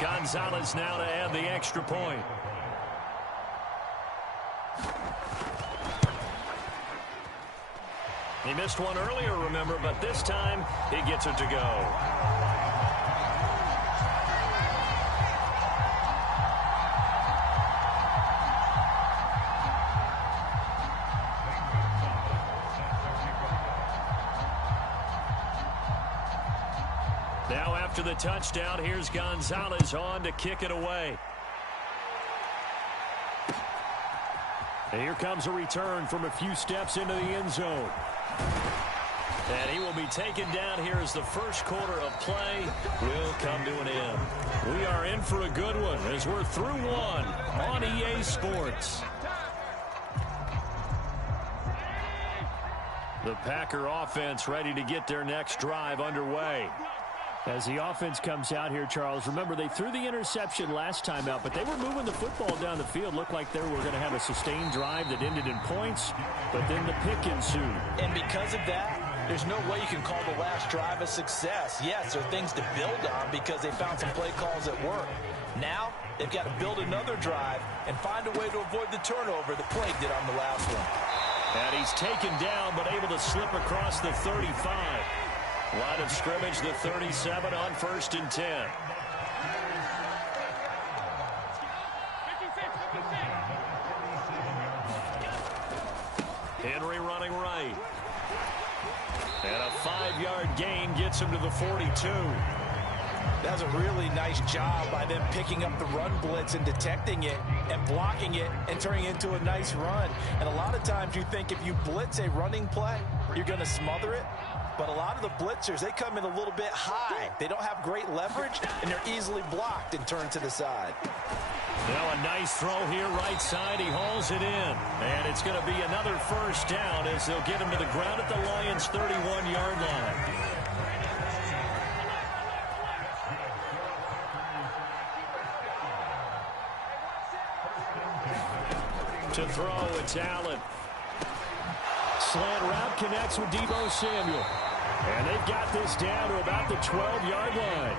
Gonzalez now to add the extra point. He missed one earlier, remember, but this time he gets it to go. Now after the touchdown, here's Gonzalez on to kick it away. And here comes a return from a few steps into the end zone. And he will be taken down here as the first quarter of play will come to an end. We are in for a good one as we're through one on EA Sports. The Packer offense ready to get their next drive underway. As the offense comes out here, Charles, remember they threw the interception last time out, but they were moving the football down the field. Looked like they were going to have a sustained drive that ended in points, but then the pick ensued. And because of that, there's no way you can call the last drive a success. Yes, there are things to build on because they found some play calls that work. Now, they've got to build another drive and find a way to avoid the turnover that plagued it on the last one. And he's taken down, but able to slip across the 35. Line of scrimmage, the 37 on 1st and 10. Henry running right. And a 5-yard gain gets him to the 42. That's a really nice job by them picking up the run blitz and detecting it and blocking it and turning it into a nice run. And a lot of times you think if you blitz a running play, you're going to smother it. But a lot of the blitzers, they come in a little bit high. They don't have great leverage, and they're easily blocked and turned to the side. Now a nice throw here, right side. He hauls it in. And it's going to be another first down as they'll get him to the ground at the Lions' 31-yard line. To throw, it's Allen. Slant route connects with Deebo Samuel. And they've got this down to about the 12-yard line.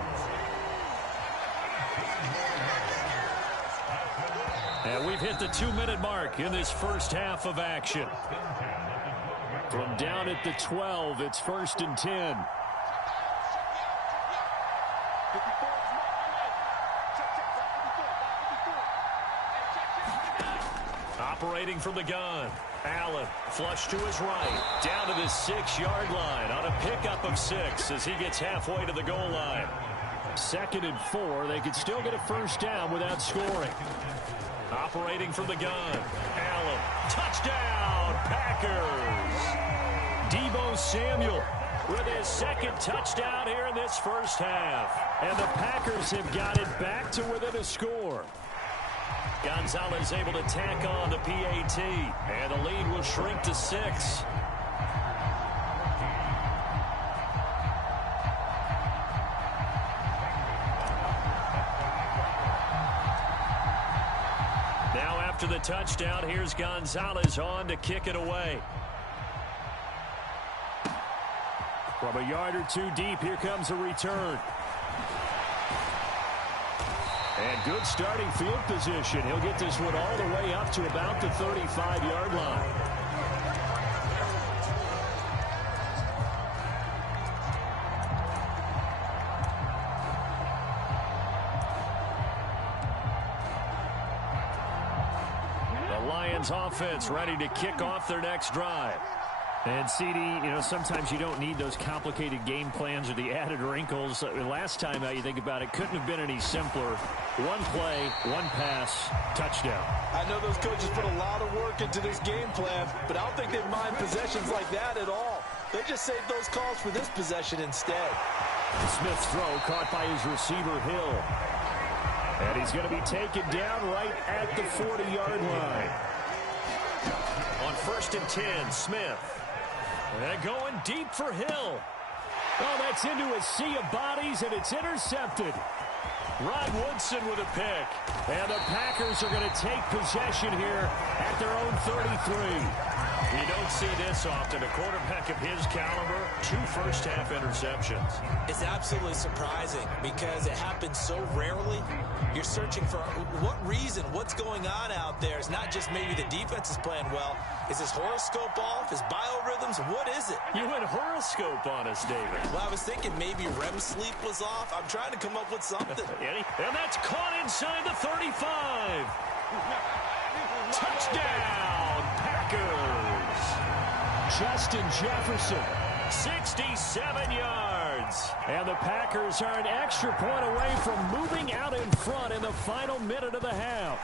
And we've hit the 2-minute mark in this first half of action. From down at the 12, it's 1st and 10. Operating from the gun. Allen, flush to his right, down to the 6-yard line on a pickup of 6 as he gets halfway to the goal line. 2nd and 4. They could still get a first down without scoring. Operating from the gun. Allen. Touchdown, Packers. Deebo Samuel with his 2nd touchdown here in this first half. And the Packers have got it back to within a score. Gonzalez able to tack on to PAT. And the lead will shrink to 6. Now after the touchdown, here's Gonzalez on to kick it away. From a yard or two deep, here comes a return. And good starting field position. He'll get this one all the way up to about the 35-yard line. The Lions offense ready to kick off their next drive. And, CD, sometimes you don't need those complicated game plans or the added wrinkles. Last time out, you think about it, couldn't have been any simpler. One play, one pass, touchdown. I know those coaches put a lot of work into this game plan, but I don't think they mind possessions like that at all. They just saved those calls for this possession instead. Smith's throw caught by his receiver, Hill. And he's going to be taken down right at the 40-yard line. On 1st and 10, Smith. And going deep for Hill. Oh, that's into a sea of bodies, and it's intercepted. Rod Woodson with a pick. And the Packers are going to take possession here at their own 33. You don't see this often. A quarterback of his caliber, 2 first-half interceptions. It's absolutely surprising because it happens so rarely. You're searching for what reason, what's going on out there. It's not just maybe the defense is playing well. Is his horoscope off? His biorhythms? What is it? You went horoscope on us, David. Well, I was thinking maybe REM sleep was off. I'm trying to come up with something. And that's caught inside the 35. Touchdown, Packers. Justin Jefferson, 67 yards. And the Packers are an extra point away from moving out in front in the final minute of the half.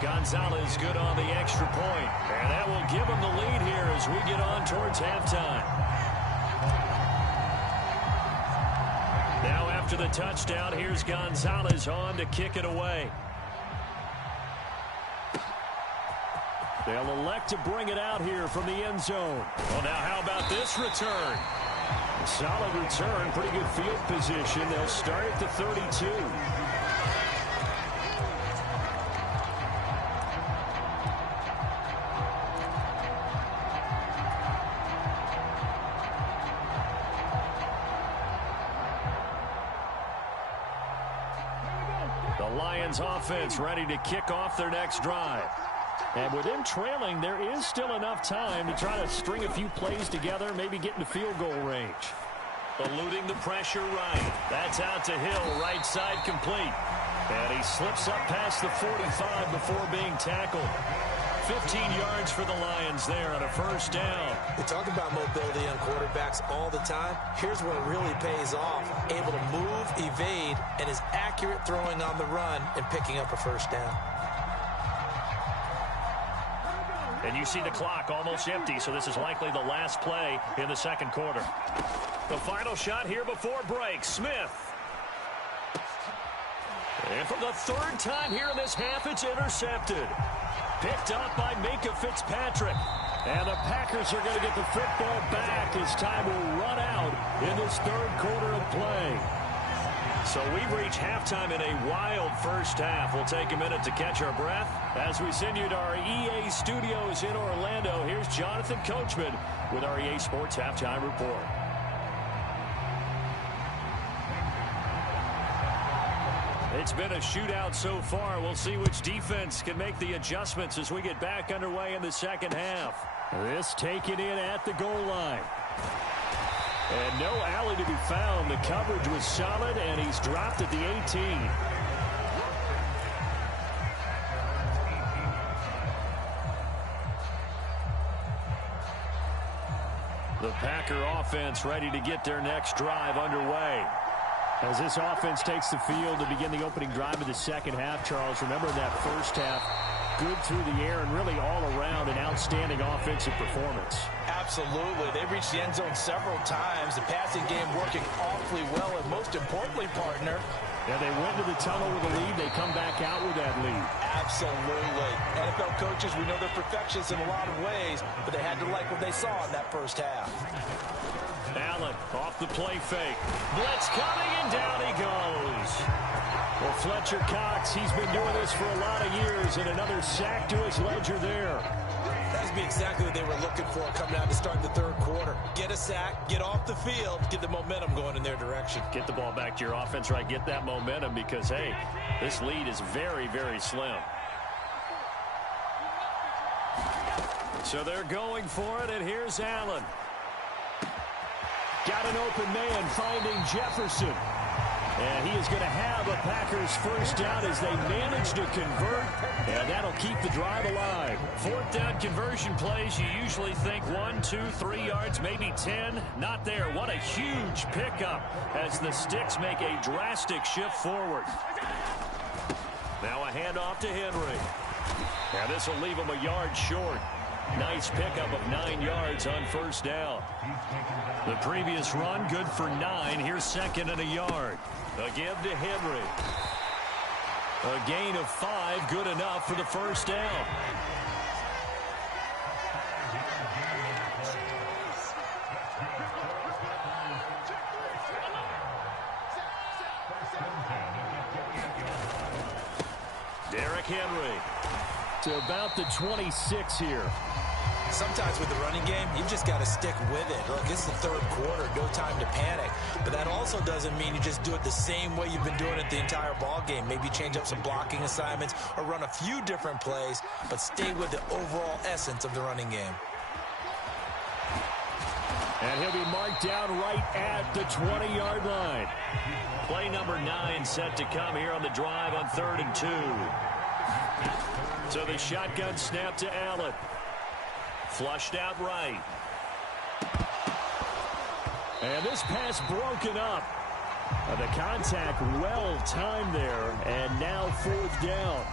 Gonzalez good on the extra point. And that will give him the lead here as we get on towards halftime. Now after the touchdown, here's Gonzalez on to kick it away. They'll elect to bring it out here from the end zone. Well, now how about this return? Solid return, pretty good field position. They'll start at the 32. The Lions offense ready to kick off their next drive. And with them trailing, there is still enough time to try to string a few plays together, maybe get into field goal range. Eluding the pressure right. That's out to Hill, right side complete. And he slips up past the 45 before being tackled. 15 yards for the Lions there on a first down. We talk about mobility on quarterbacks all the time. Here's where it really pays off. Able to move, evade, and is accurate throwing on the run and picking up a first down. And you see the clock almost empty, so this is likely the last play in the second quarter. The final shot here before break, Smith. And for the 3rd time here in this half, it's intercepted. Picked up by Minka Fitzpatrick. And the Packers are going to get the football back as time will run out in this 3rd quarter of play. So we've reached halftime in a wild first half. We'll take a minute to catch our breath as we send you to our EA studios in Orlando. Here's Jonathan Coachman with our EA Sports Halftime Report. It's been a shootout so far. We'll see which defense can make the adjustments as we get back underway in the second half. This taken in at the goal line. And no alley to be found. The coverage was solid, and he's dropped at the 18. The Packer offense ready to get their next drive underway. As this offense takes the field to begin the opening drive of the second half, Charles, remember in that first half, good through the air and really all around an outstanding offensive performance. Absolutely. They reached the end zone several times. The passing game working awfully well, and most importantly, partner, yeah, they went to the tunnel with a lead. They come back out with that lead. Absolutely. NFL coaches, we know they're perfectionists in a lot of ways, but they had to like what they saw in that first half. Allen off the play fake. Blitz coming, and down he goes. Well, Fletcher Cox, he's been doing this for a lot of years, and another sack to his ledger there. That would be exactly what they were looking for coming out to start the third quarter. Get a sack, get off the field, get the momentum going in their direction. Get the ball back to your offense, right? Get that momentum because, hey, this lead is very, very slim. So they're going for it, and here's Allen. Got an open man finding Jefferson. And he is going to have a Packers first down as they manage to convert, and that'll keep the drive alive. Fourth down conversion plays, you usually think 1, 2, 3 yards, maybe 10. Not there. What a huge pickup as the Sticks make a drastic shift forward. Now a handoff to Henry. And this will leave him a yard short. Nice pickup of 9 yards on first down. The previous run, good for 9. Here's second and a yard. A give to Henry. A gain of 5, good enough for the first down. Derrick Henry to about the 26 here. Sometimes with the running game, you just got to stick with it. Look, it's the third quarter, no time to panic. But that also doesn't mean you just do it the same way you've been doing it the entire ball game. Maybe change up some blocking assignments or run a few different plays, but stay with the overall essence of the running game. And he'll be marked down right at the 20-yard line. Play number 9 set to come here on the drive on 3rd and 2. So the shotgun snap to Allen. Flushed out right. And this pass broken up. The contact well timed there, and now 4th down.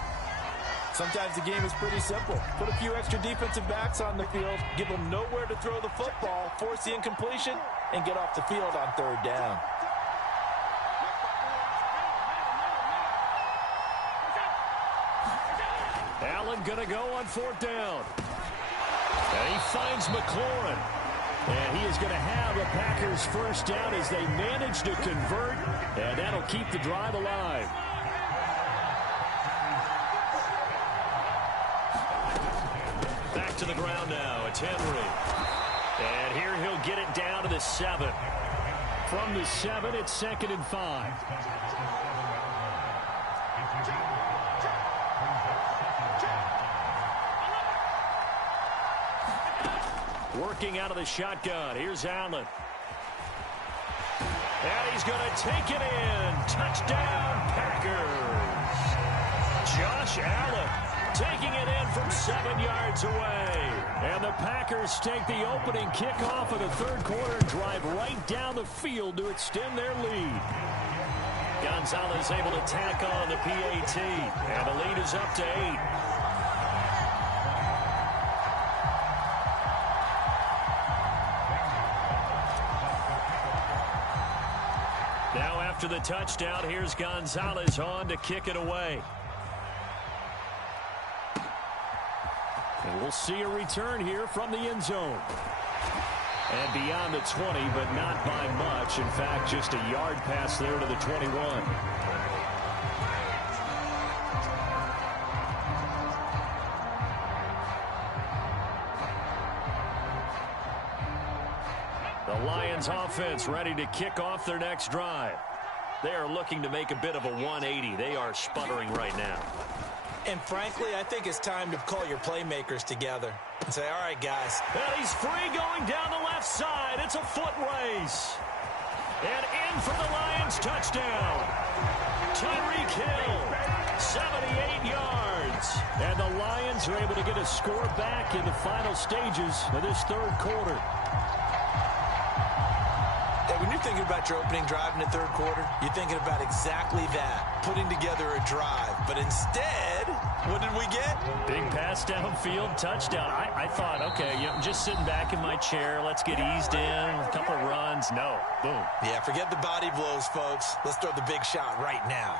Sometimes the game is pretty simple. Put a few extra defensive backs on the field, give them nowhere to throw the football, force the incompletion, and get off the field on 3rd down. Allen gonna go on 4th down. And he finds McLaurin. And he is going to have a Packers first down as they manage to convert. And that'll keep the drive alive. Back to the ground now. It's Henry. And here he'll get it down to the 7. From the 7, it's 2nd and 5. Working out of the shotgun. Here's Allen. And he's going to take it in. Touchdown, Packers. Josh Allen taking it in from 7 yards away. And the Packers take the opening kickoff of the 3rd quarter and drive right down the field to extend their lead. Gonzalez able to tack on the PAT. And the lead is up to 8. After the touchdown, here's Gonzalez on to kick it away. And we'll see a return here from the end zone. And beyond the 20, but not by much. In fact, just a yard pass there to the 21. The Lions offense ready to kick off their next drive. They are looking to make a bit of a 180. They are sputtering right now. And frankly, I think it's time to call your playmakers together and say, all right, guys. And he's free going down the left side. It's a foot race. And in for the Lions touchdown. Tyreek Hill, 78 yards. And the Lions are able to get a score back in the final stages of this 3rd quarter. When you you're thinking about your opening drive in the third quarter, you're thinking about exactly that, putting together a drive. But instead, what did we get? Big pass downfield, touchdown. I thought, okay, I'm just sitting back in my chair. Let's get eased in, a couple runs. No, boom. Yeah, forget the body blows, folks. Let's throw the big shot right now.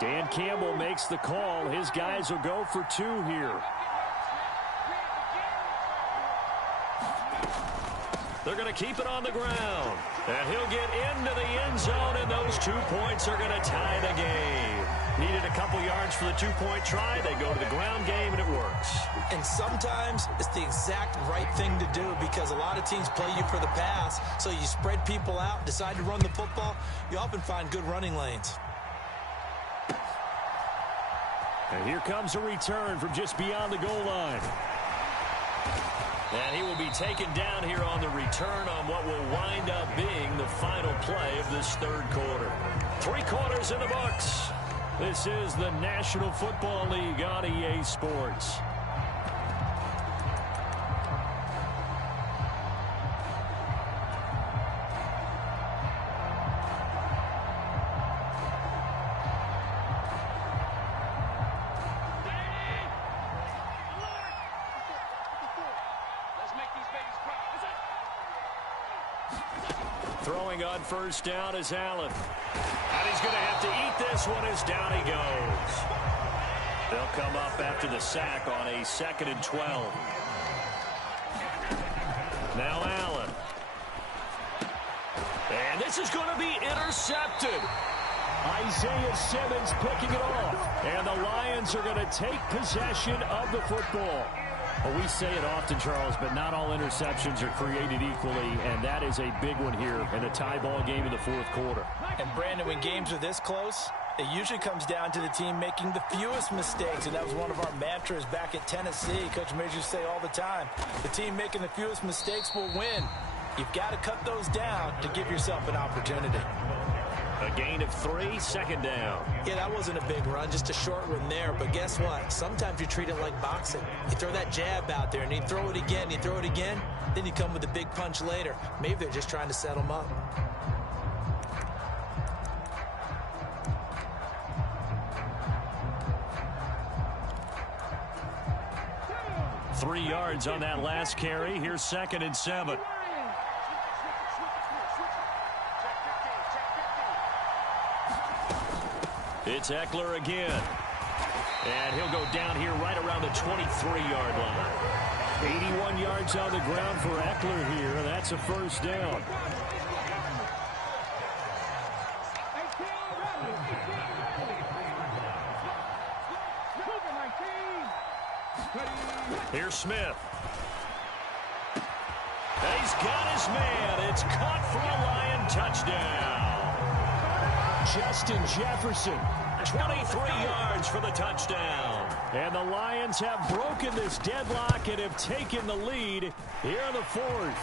Dan Campbell makes the call. His guys will go for 2 here. They're going to keep it on the ground. And he'll get into the end zone, and those 2 points are going to tie the game. Needed a couple yards for the 2-point try. They go to the ground game, and it works. And sometimes it's the exact right thing to do because a lot of teams play you for the pass. So you spread people out, decide to run the football. You often find good running lanes. And here comes a return from just beyond the goal line. And he will be taken down here on the return on what will wind up being the final play of this third quarter. 3 quarters in the books. This is the National Football League on EA Sports. Throwing on first down is Allen. And he's going to have to eat this one as down he goes. They'll come up after the sack on a 2nd and 12. Now Allen. And this is going to be intercepted. Isaiah Simmons picking it off. And the Lions are going to take possession of the football. Well, we say it often, Charles, but not all interceptions are created equally, and that is a big one here in a tie ball game in the fourth quarter. And, Brandon, when games are this close, it usually comes down to the team making the fewest mistakes, and that was one of our mantras back at Tennessee. Coach Major used to say all the time, the team making the fewest mistakes will win. You've got to cut those down to give yourself an opportunity. A gain of 3, 2nd down. Yeah, that wasn't a big run, just a short one there. But guess what? Sometimes you treat it like boxing. You throw that jab out there, and you throw it again, you throw it again, then you come with a big punch later. Maybe they're just trying to set them up. Three yards on that last carry. Here's 2nd and 7. It's Eckler again. And he'll go down here right around the 23-yard line. 81 yards on the ground for Eckler here. That's a first down. Here's Smith. And he's got his man. It's caught for a Lion touchdown. Justin Jefferson, 23 yards for the touchdown. And the Lions have broken this deadlock and have taken the lead here in the fourth.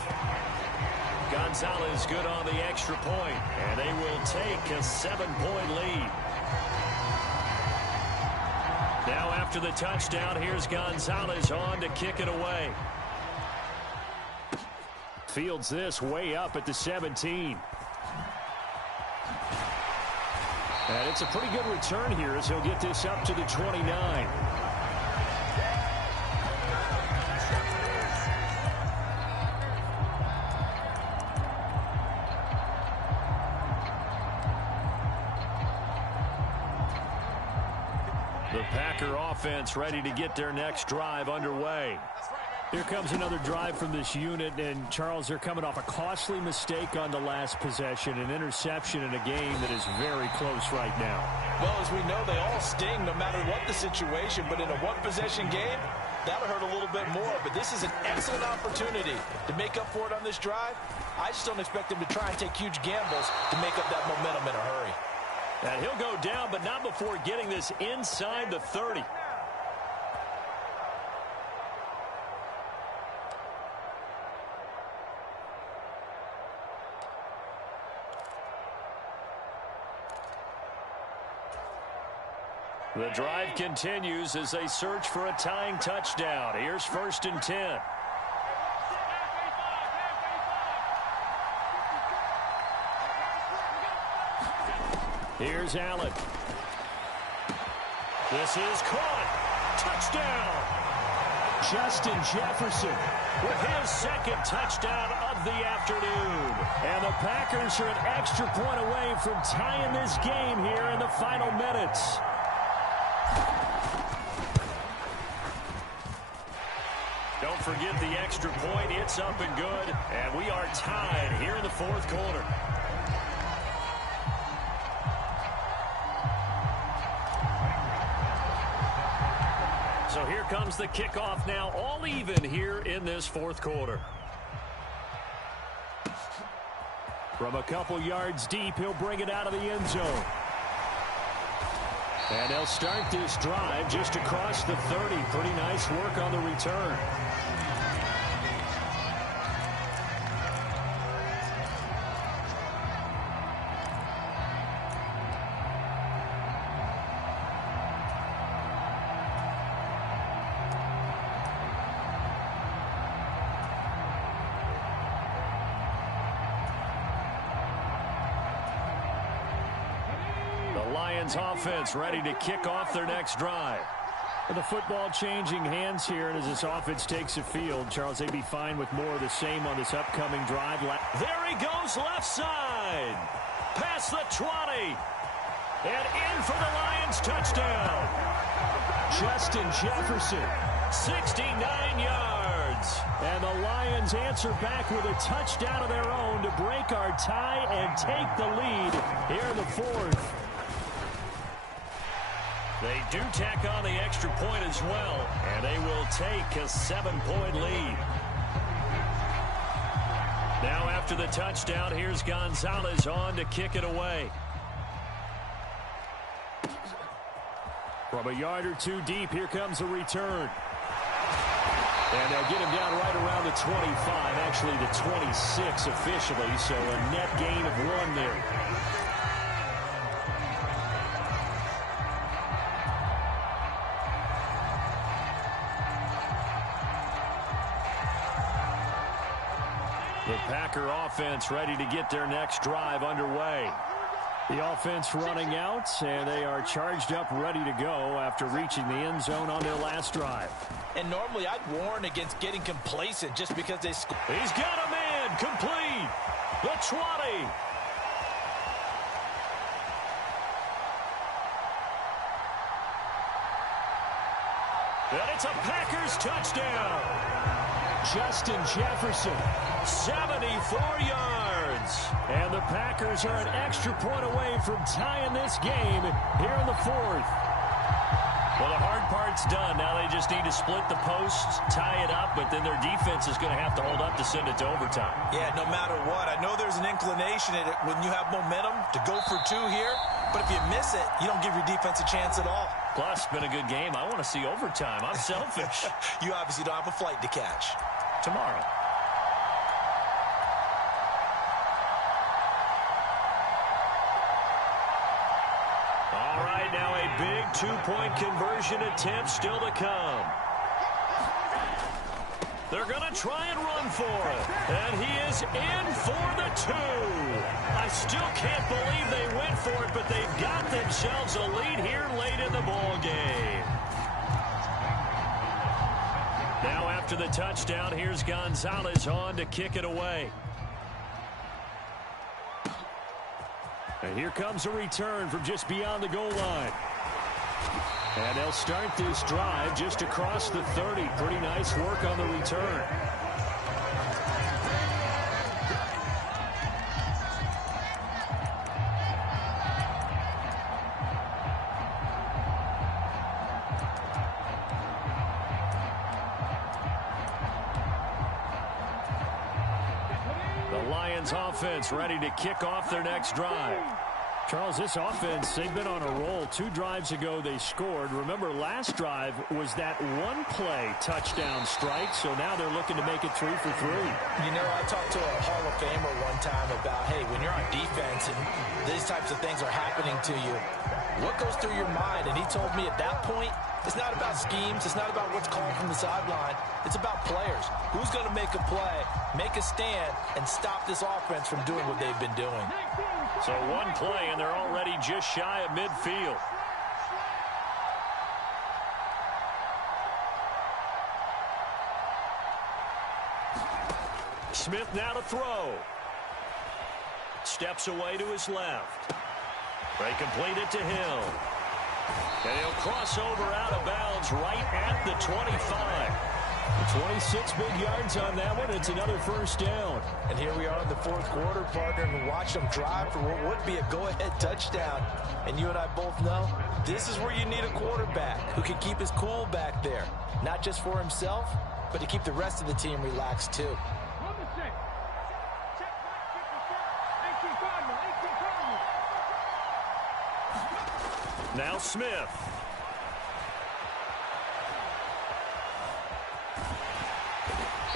Gonzalez good on the extra point, and they will take a 7-point lead. Now after the touchdown, here's Gonzalez on to kick it away. Fields this way up at the 17. And it's a pretty good return here as he'll get this up to the 29. The Packer offense ready to get their next drive underway. Here comes another drive from this unit, and Charles, they're coming off a costly mistake on the last possession, an interception in a game that is very close right now. Well, as we know, they all sting no matter what the situation, but in a one-possession game, that'll hurt a little bit more. But this is an excellent opportunity to make up for it on this drive. I just don't expect them to try and take huge gambles to make up that momentum in a hurry. And he'll go down, but not before getting this inside the 30. The drive continues as they search for a tying touchdown. Here's 1st and 10. Here's Allen. This is caught. Touchdown. Justin Jefferson with his 2nd touchdown of the afternoon. And the Packers are an extra point away from tying this game here in the final minutes. Don't forget the extra point. It's up and good. And we are tied here in the 4th quarter. So here comes the kickoff now, all even here in this 4th quarter. From a couple yards deep, he'll bring it out of the end zone. And they'll start this drive just across the 30. Pretty nice work on the return. Offense ready to kick off their next drive. And the football changing hands here, and as this offense takes the field, Charles, they'd be fine with more of the same on this upcoming drive. There he goes, left side. Past the 20. And in for the Lions touchdown. Justin Jefferson. 69 yards. And the Lions answer back with a touchdown of their own to break our tie and take the lead here in the 4th. They do tack on the extra point as well, and they will take a 7-point lead. Now after the touchdown, here's Gonzalez on to kick it away. From a yard or two deep, here comes a return. And they'll get him down right around the 25, actually the 26 officially, so a net gain of 1 there. The Packer offense ready to get their next drive underway. The offense running out, and they are charged up, ready to go after reaching the end zone on their last drive. And normally I'd warn against getting complacent just because they score. He's got a man complete. The 20. And it's a Packers touchdown. Justin Jefferson. 74 yards. And the Packers are an extra point away from tying this game here in the 4th. Well, the hard part's done. Now they just need to split the posts, tie it up, but then their defense is going to have to hold up to send it to overtime. Yeah, no matter what. I know there's an inclination in it when you have momentum to go for 2 here, but if you miss it, you don't give your defense a chance at all. Plus, it's been a good game. I want to see overtime. I'm selfish. You obviously don't have a flight to catch. Tomorrow. All right, now a big 2-point conversion attempt still to come. They're going to try and run for it. And he is in for the 2. I still can't believe they went for it, but they've got themselves a lead here late in the ball game. Now after the touchdown, here's Gonzalez on to kick it away. And here comes a return from just beyond the goal line. And they'll start this drive just across the 30. Pretty nice work on the return. The Lions offense ready to kick off their next drive. Charles, this offense, they've been on a roll. 2 drives ago, they scored. Remember, last drive was that one-play touchdown strike, so now they're looking to make it 3 for 3. You know, I talked to a Hall of Famer one time about, hey, when you're on defense and these types of things are happening to you, what goes through your mind? And he told me at that point, it's not about schemes. It's not about what's called from the sideline. It's about players. Who's going to make a play, make a stand, and stop this offense from doing what they've been doing. So one play, and they're already just shy of midfield. Smith now to throw. Steps away to his left. They complete it to Hill. And he'll cross over out of bounds right at the 25. 26 big yards on that one. It's another first down. And here we are in the fourth quarter, partner, and watch them drive for what would be a go-ahead touchdown. And you and I both know this is where you need a quarterback who can keep his cool back there. Not just for himself, but to keep the rest of the team relaxed too. Now Smith.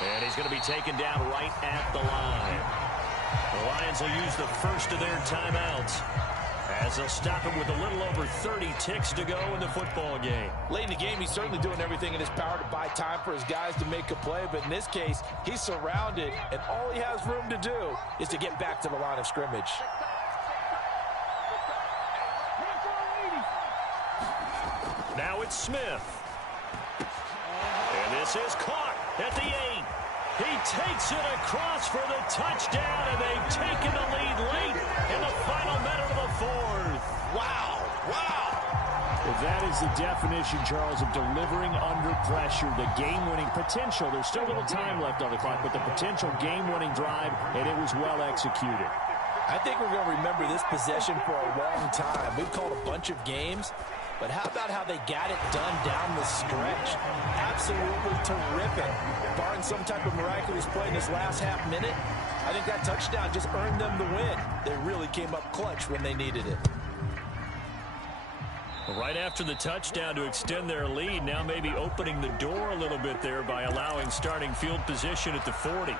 And he's going to be taken down right at the line. The Lions will use the first of their timeouts as they'll stop him with a little over 30 ticks to go in the football game. Late in the game, he's certainly doing everything in his power to buy time for his guys to make a play. But in this case, he's surrounded, and all he has room to do is to get back to the line of scrimmage. Now it's Smith. And this is caught at the 8. He takes it across for the touchdown, and they've taken the lead late in the final minute of the fourth. Wow. Wow. Well, that is the definition, Charles, of delivering under pressure. The game-winning potential. There's still a little time left on the clock, but the potential game-winning drive, and it was well executed. I think we're going to remember this possession for a long time. We've called a bunch of games, but how about how they got it done down the stretch? Absolutely terrific. Barring some type of miraculous play in this last half minute, I think that touchdown just earned them the win. They really came up clutch when they needed it. Right after the touchdown to extend their lead, now maybe opening the door a little bit there by allowing starting field position at the 40.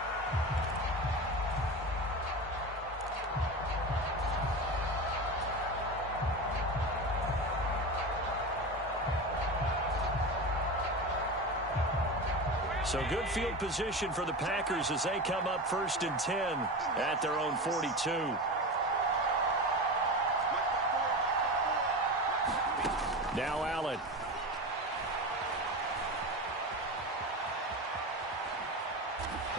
So good field position for the Packers as they come up 1st and 10 at their own 42. Now Allen.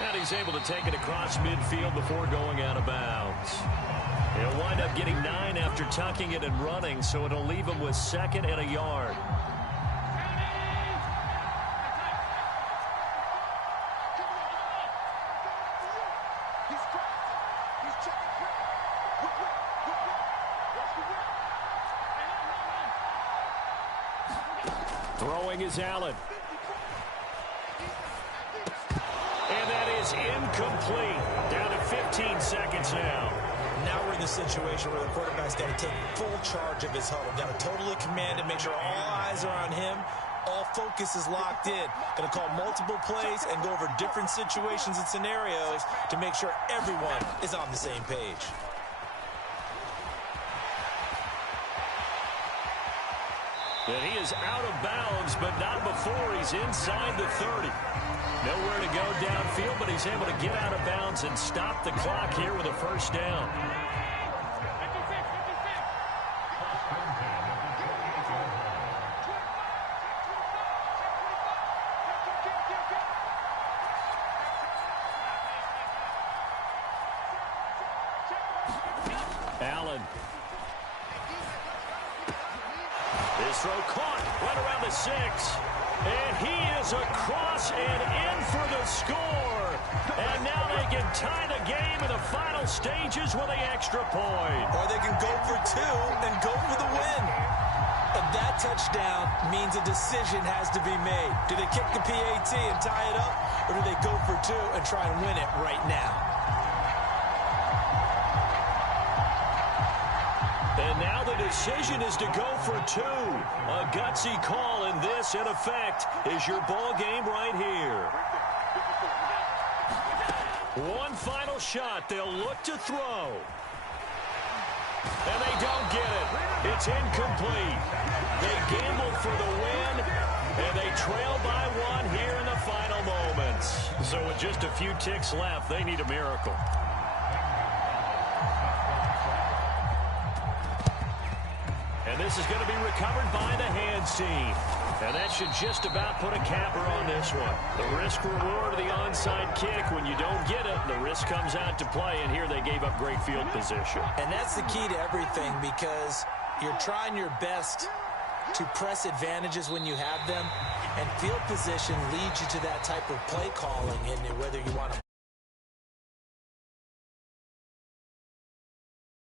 And he's able to take it across midfield before going out of bounds. He'll wind up getting 9 after tucking it and running, so it'll leave him with 2nd and a yard. Throwing is Allen. And that is incomplete. Down to 15 seconds now. Now we're in the situation where the quarterback's got to take full charge of his huddle. Got to totally command it, make sure all eyes are on him. All focus is locked in. Going to call multiple plays and go over different situations and scenarios to make sure everyone is on the same page. And he is out of bounds, but not before he's inside the 30. Nowhere to go downfield, but he's able to get out of bounds and stop the clock here with a first down. Allen. His throw caught right around the 6. And he is across and in for the score. And now they can tie the game in the final stages with the extra point. Or they can go for 2 and go for the win. And that touchdown means a decision has to be made. Do they kick the PAT and tie it up? Or do they go for 2 and try and win it right now? And decision is to go for two. A gutsy call, and this, in effect, is your ball game right here. One final shot. They'll look to throw. And they don't get it. It's incomplete. They gambled for the win, and they trail by one here in the final moments. So with just a few ticks left, they need a miracle. And this is going to be recovered by the hands team. And that should just about put a capper on this one. The risk-reward of the onside kick. When you don't get it, the risk comes out to play. And here they gave up great field position. And that's the key to everything, because you're trying your best to press advantages when you have them. And field position leads you to that type of play calling. And whether you want to